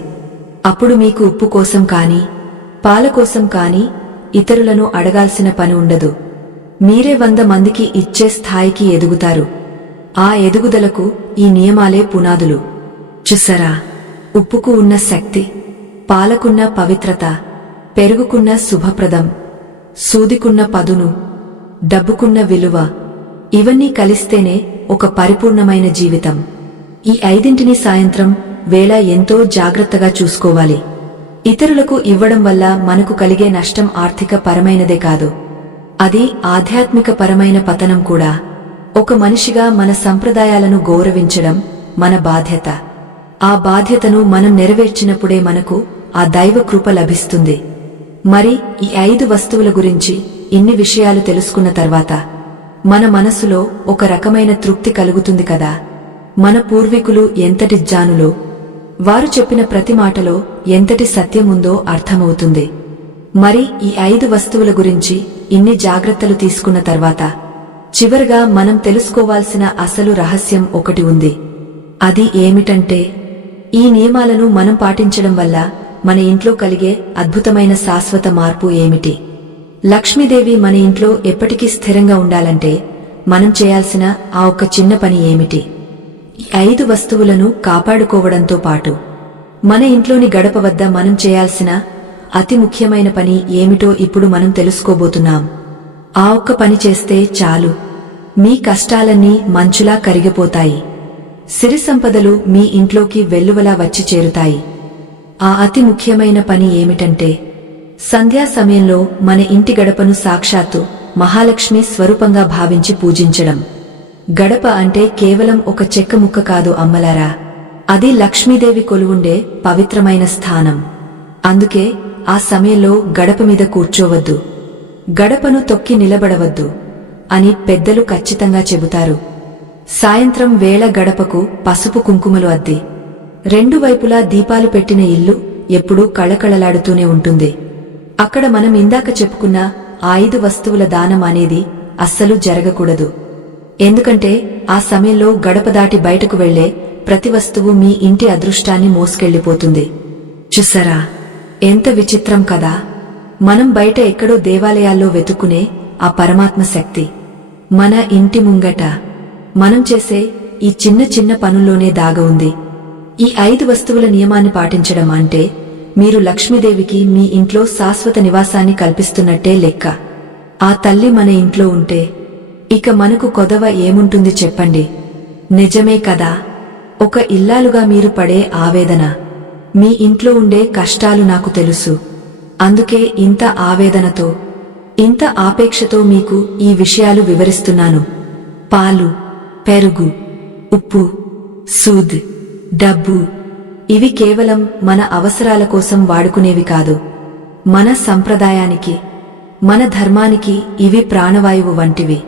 అప్పుడు మీకు ఉప్పు కోసం కాని, పాల కోసం కాని ఇతరులను అడగాల్సిన పని ఉండదు. మీరే 100 మందికి ఇచ్చే స్థాయికి ఎదుగుతారు. ఆ ఎదుగుదలకు ఈ నియమాలే పునాదులు. చూసారా, ఉప్పుకు ఉన్న శక్తి, పాలకున్న పవిత్రత, పెరుగుకున్న శుభప్రదం, సూదికున్న పదును, డబ్బుకున్న విలువ, ఇవన్నీ కలిస్తేనే ఒక పరిపూర్ణమైన జీవితం. ఈ 5ంటిని సాయంత్రం వేళ ఎంతో జాగ్రత్తగా చూసుకోవాలి. ఇతరులకు ఇవ్వడం వల్ల మనకు కలిగే నష్టం ఆర్థిక పరమైనదే కాదు, అది ఆధ్యాత్మిక పరమైన పతనం కూడా. ఒక మనిషిగా మన సంప్రదాయాలను గౌరవించడం మన బాధ్యత. ఆ బాధ్యతను మనం నెరవేర్చినప్పుడే మనకు ఆ దైవ కృప లభిస్తుంది. మరి ఈ 5 వస్తువుల గురించి ఇన్ని విషయాలు తెలుసుకున్న తర్వాత మన మనసులో ఒక రకమైన తృప్తి కలుగుతుంది కదా. మన పూర్వీకులు ఎంతటి జ్ఞానులో, వారు చెప్పిన ప్రతి మాటలో ఎంతటి సత్యముందో అర్థమవుతుంది. మరి ఈ 5 వస్తువుల గురించి ఇన్ని జాగ్రత్తలు తీసుకున్న తర్వాత చివరగా మనం తెలుసుకోవాల్సిన అసలు రహస్యం ఒకటి ఉంది. అది ఏమిటంటే, ఈ నియమాలను మనం పాటించడం వల్ల మన ఇంట్లో కలిగే అద్భుతమైన శాశ్వత మార్పు ఏమిటి? లక్ష్మీదేవి మన ఇంట్లో ఎప్పటికీ స్థిరంగా ఉండాలంటే మనం చేయాల్సిన ఆ ఒక్క చిన్న పని ఏమిటి? ఈ 5 వస్తువులను కాపాడుకోవడంతో పాటు మన ఇంట్లోని గడప వద్ద మనం చేయాల్సిన అతి ముఖ్యమైన పని ఏమిటో ఇప్పుడు మనం తెలుసుకోబోతున్నాం. ఆ ఒక్క పని చేస్తే చాలు, మీ కష్టాలన్నీ మంచులా కరిగిపోతాయి. సిరి సంపదలు మీ ఇంట్లోకి వెల్లువలా వచ్చి చేరుతాయి. ఆ అతి ముఖ్యమైన పని ఏమిటంటే, సంధ్యా సమయంలో మన ఇంటి గడపను సాక్షాత్తు మహాలక్ష్మి స్వరూపంగా భావించి పూజించడం. గడప అంటే కేవలం ఒక చెక్క ముక్క కాదు అమ్మలారా, అది లక్ష్మీదేవి కొలువుండే పవిత్రమైన స్థానం. అందుకే ఆ సమయంలో గడప మీద కూర్చోవద్దు, గడపను తొక్కి నిలబడవద్దు అని పెద్దలు ఖచ్చితంగా చెబుతారు. సాయంత్రం వేళ గడపకు పసుపు కుంకుమలు అద్ది 2 వైపులా దీపాలు పెట్టిన ఇల్లు ఎప్పుడూ కళకళలాడుతూనే ఉంటుంది. అక్కడ మనం ఇందాక చెప్పుకున్న 5 వస్తువుల దానం అనేది అస్సలు జరగకూడదు. ఎందుకంటే ఆ సమయంలో గడప దాటి బయటకు వెళ్లే ప్రతి వస్తువు మీ ఇంటి అదృష్టాన్ని మోసుకెళ్లిపోతుంది. చూసారా, ఎంత విచిత్రం కదా. మనం బయట ఎక్కడో దేవాలయాల్లో వెతుక్కునే ఆ పరమాత్మ శక్తి మన ఇంటి ముంగట మనం చేసే ఈ చిన్న చిన్న పనుల్లోనే దాగ ఉంది. ఈ 5 వస్తువుల నియమాన్ని పాటించడం అంటే మీరు లక్ష్మీదేవికి మీ ఇంట్లో శాశ్వత నివాసాన్ని కల్పిస్తున్నట్టే లెక్క. ఆ తల్లి మన ఇంట్లో ఉంటే ఇక మనకు కొదవ ఏముంటుంది చెప్పండి? నిజమే కదా. ఒక ఇల్లాలుగా మీరు పడే ఆవేదన, మీ ఇంట్లో ఉండే కష్టాలు నాకు తెలుసు. అందుకే ఇంత ఆవేదనతో, ఇంత ఆపేక్షతో మీకు ఈ విషయాలు వివరిస్తున్నాను. పాలు, పెరుగు, ఉప్పు, సూద్, డబ్బు, ఇవి కేవలం మన అవసరాల కోసం వాడుకునేవి కాదు. మన సంప్రదాయానికి, మన ధర్మానికి ఇవి ప్రాణవాయువు వంటివి.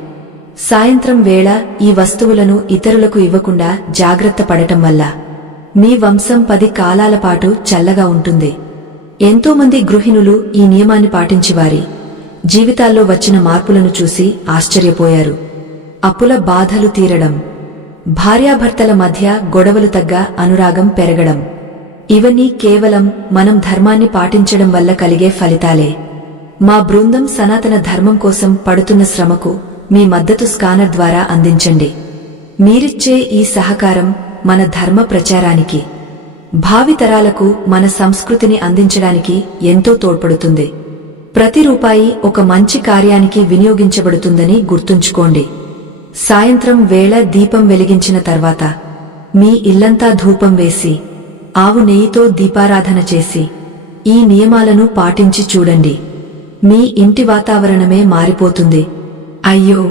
సాయంత్రం వేళ ఈ వస్తువులను ఇతరులకు ఇవ్వకుండా జాగ్రత్త పడటం వల్ల మీ వంశం 10 కాలాల పాటు చల్లగా ఉంటుంది. ఎంతోమంది గృహిణులు ఈ నియమాన్ని పాటించివారి జీవితాల్లో వచ్చిన మార్పులను చూసి ఆశ్చర్యపోయారు. అప్పుల బాధలు తీరడం, భార్యాభర్తల మధ్య గొడవలు తగ్గ అనురాగం పెరగడం, ఇవన్నీ కేవలం మనం ధర్మాన్ని పాటించడం వల్ల కలిగే ఫలితాలే. మా బృందం సనాతన ధర్మం కోసం పడుతున్న శ్రమకు మీ మద్దతు స్కానర్ ద్వారా అందించండి. మీరిచ్చే ఈ సహకారం మన ధర్మ ప్రచారానికి, భావితరాలకు మన సంస్కృతిని అందించడానికి ఎంతో తోడ్పడుతుంది. ప్రతి రూపాయి ఒక మంచి కార్యానికి వినియోగించబడుతుందని గుర్తుంచుకోండి. సాయంత్రం వేళ దీపం వెలిగించిన తర్వాత మీ ఇల్లంతా ధూపం వేసి ఆవు నెయ్యితో దీపారాధన చేసి ఈ నియమాలను పాటించి చూడండి. మీ ఇంటి వాతావరణమే మారిపోతుంది. అయ్యో,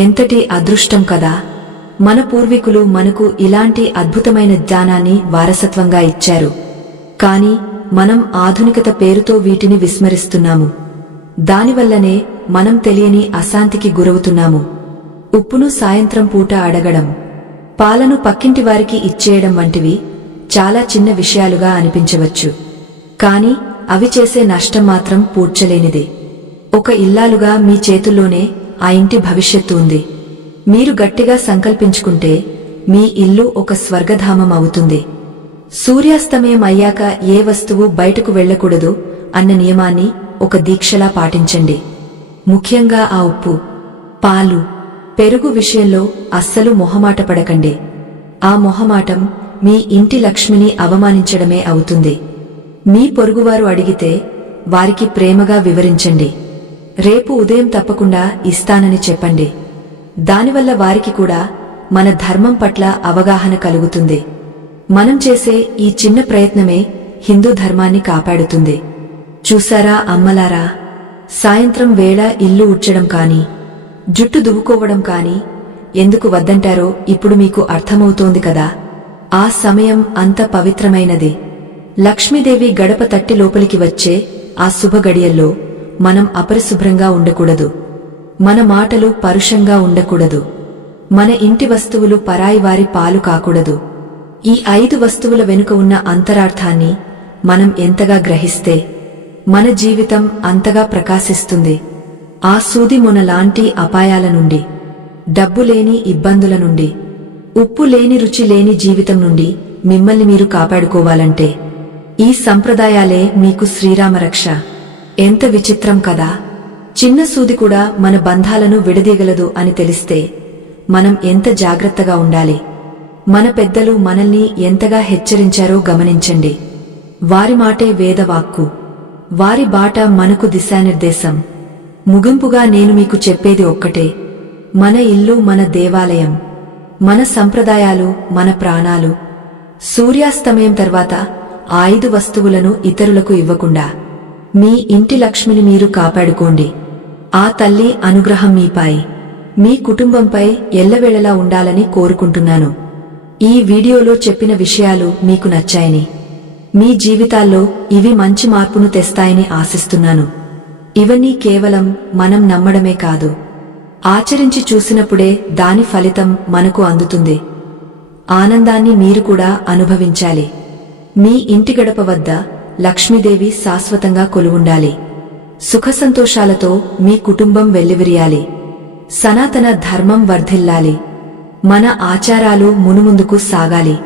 ఎంతటి అదృష్టం కదా. మన పూర్వీకులు మనకు ఇలాంటి అద్భుతమైన జ్ఞానాన్ని వారసత్వంగా ఇచ్చారు. కాని మనం ఆధునికత పేరుతో వీటిని విస్మరిస్తున్నాము. దానివల్లనే మనం తెలియని అశాంతికి గురవుతున్నాము. ఉప్పును సాయంత్రం పూట అడగడం, పాలను పక్కింటి వారికి ఇచ్చేయడం వంటివి చాలా చిన్న విషయాలుగా అనిపించవచ్చు. కాని అవి చేసే నష్టం మాత్రం పూడ్చలేనిది. ఒక ఇల్లాలుగా మీ చేతుల్లోనే ఆ ఇంటి భవిష్యత్తు ఉంది. మీరు గట్టిగా సంకల్పించుకుంటే మీ ఇల్లు ఒక స్వర్గధామం అవుతుంది. సూర్యాస్తమయం అయ్యాక ఏ వస్తువు బయటకు వెళ్లకూడదు అన్న నియమాన్ని ఒక దీక్షలా పాటించండి. ముఖ్యంగా ఆ ఉప్పు, పాలు, పెరుగు విషయంలో అస్సలు మొహమాటపడకండి. ఆ మొహమాటం మీ ఇంటి లక్ష్మిని అవమానించడమే అవుతుంది. మీ పొరుగువారు అడిగితే వారికి ప్రేమగా వివరించండి. రేపు ఉదయం తప్పకుండా ఇస్తానని చెప్పండి. దానివల్ల వారికి కూడా మన ధర్మం పట్ల అవగాహన కలుగుతుంది. మనం చేసే ఈ చిన్న ప్రయత్నమే హిందూ ధర్మాన్ని కాపాడుతుంది. చూసారా అమ్మలారా, సాయంత్రం వేళ ఇల్లు ఉడ్చడం కాని, జుట్టు దువ్వుకోవడం కాని ఎందుకు వద్దంటారో ఇప్పుడు మీకు అర్థమవుతోంది కదా. ఆ సమయం అంత పవిత్రమైనది. లక్ష్మీదేవి గడప తట్టి లోపలికి వచ్చే ఆ శుభ గడియల్లో మనం అపరిశుభ్రంగా ఉండకూడదు. మన మాటలు పరుషంగా ఉండకూడదు. మన ఇంటి వస్తువులు పరాయి వారి పాలు కాకూడదు. ఈ 5 వస్తువుల వెనుక ఉన్న అంతరార్థాన్ని మనం ఎంతగా గ్రహిస్తే మన జీవితం అంతగా ప్రకాశిస్తుంది. ఆ సూది మొన లాంటి అపాయాల నుండి, డబ్బు లేని ఇబ్బందుల నుండి, ఉప్పు లేని రుచి లేని జీవితం నుండి మిమ్మల్ని మీరు కాపాడుకోవాలంటే ఈ సంప్రదాయాలే మీకు శ్రీరామరక్ష. ఎంత విచిత్రం కదా. చిన్న సూది కూడా మన బంధాలను విడదీయగలదు అని తెలిస్తే మనం ఎంత జాగ్రత్తగా ఉండాలి. మన పెద్దలు మనల్ని ఎంతగా హెచ్చరించారో గమనించండి. వారి మాటే వేదవాక్కు, వారి బాట మనకు దిశానిర్దేశం. ముగింపుగా నేను మీకు చెప్పేది ఒక్కటే, మన ఇల్లు మన దేవాలయం, మన సంప్రదాయాలు మన ప్రాణాలు. సూర్యాస్తమయం తర్వాత 5 వస్తువులను ఇతరులకు ఇవ్వకుండా మీ ఇంటి లక్ష్మిని మీరు కాపాడుకోండి. ఆ తల్లి అనుగ్రహం మీపై, మీ కుటుంబంపై ఎల్లవేళలా ఉండాలని కోరుకుంటున్నాను. ఈ వీడియోలో చెప్పిన విషయాలు మీకు నచ్చాయని, మీ జీవితాల్లో ఇవి మంచి మార్పును తెస్తాయని ఆశిస్తున్నాను. ఇవన్నీ కేవలం మనం నమ్మడమే కాదు, ఆచరించి చూసినప్పుడే దాని ఫలితం మనకు అందుతుంది. ఆనందాన్ని మీరు కూడా అనుభవించాలి. మీ ఇంటి గడప వద్ద లక్ష్మీదేవి శాశ్వతంగా కొలువుండాలి. సుఖసంతోషాలతో మీ కుటుంబం వెల్లివిరియాలి. సనాతన ధర్మం వర్ధిల్లాలి. మన ఆచారాలు మునుముందుకు సాగాలి.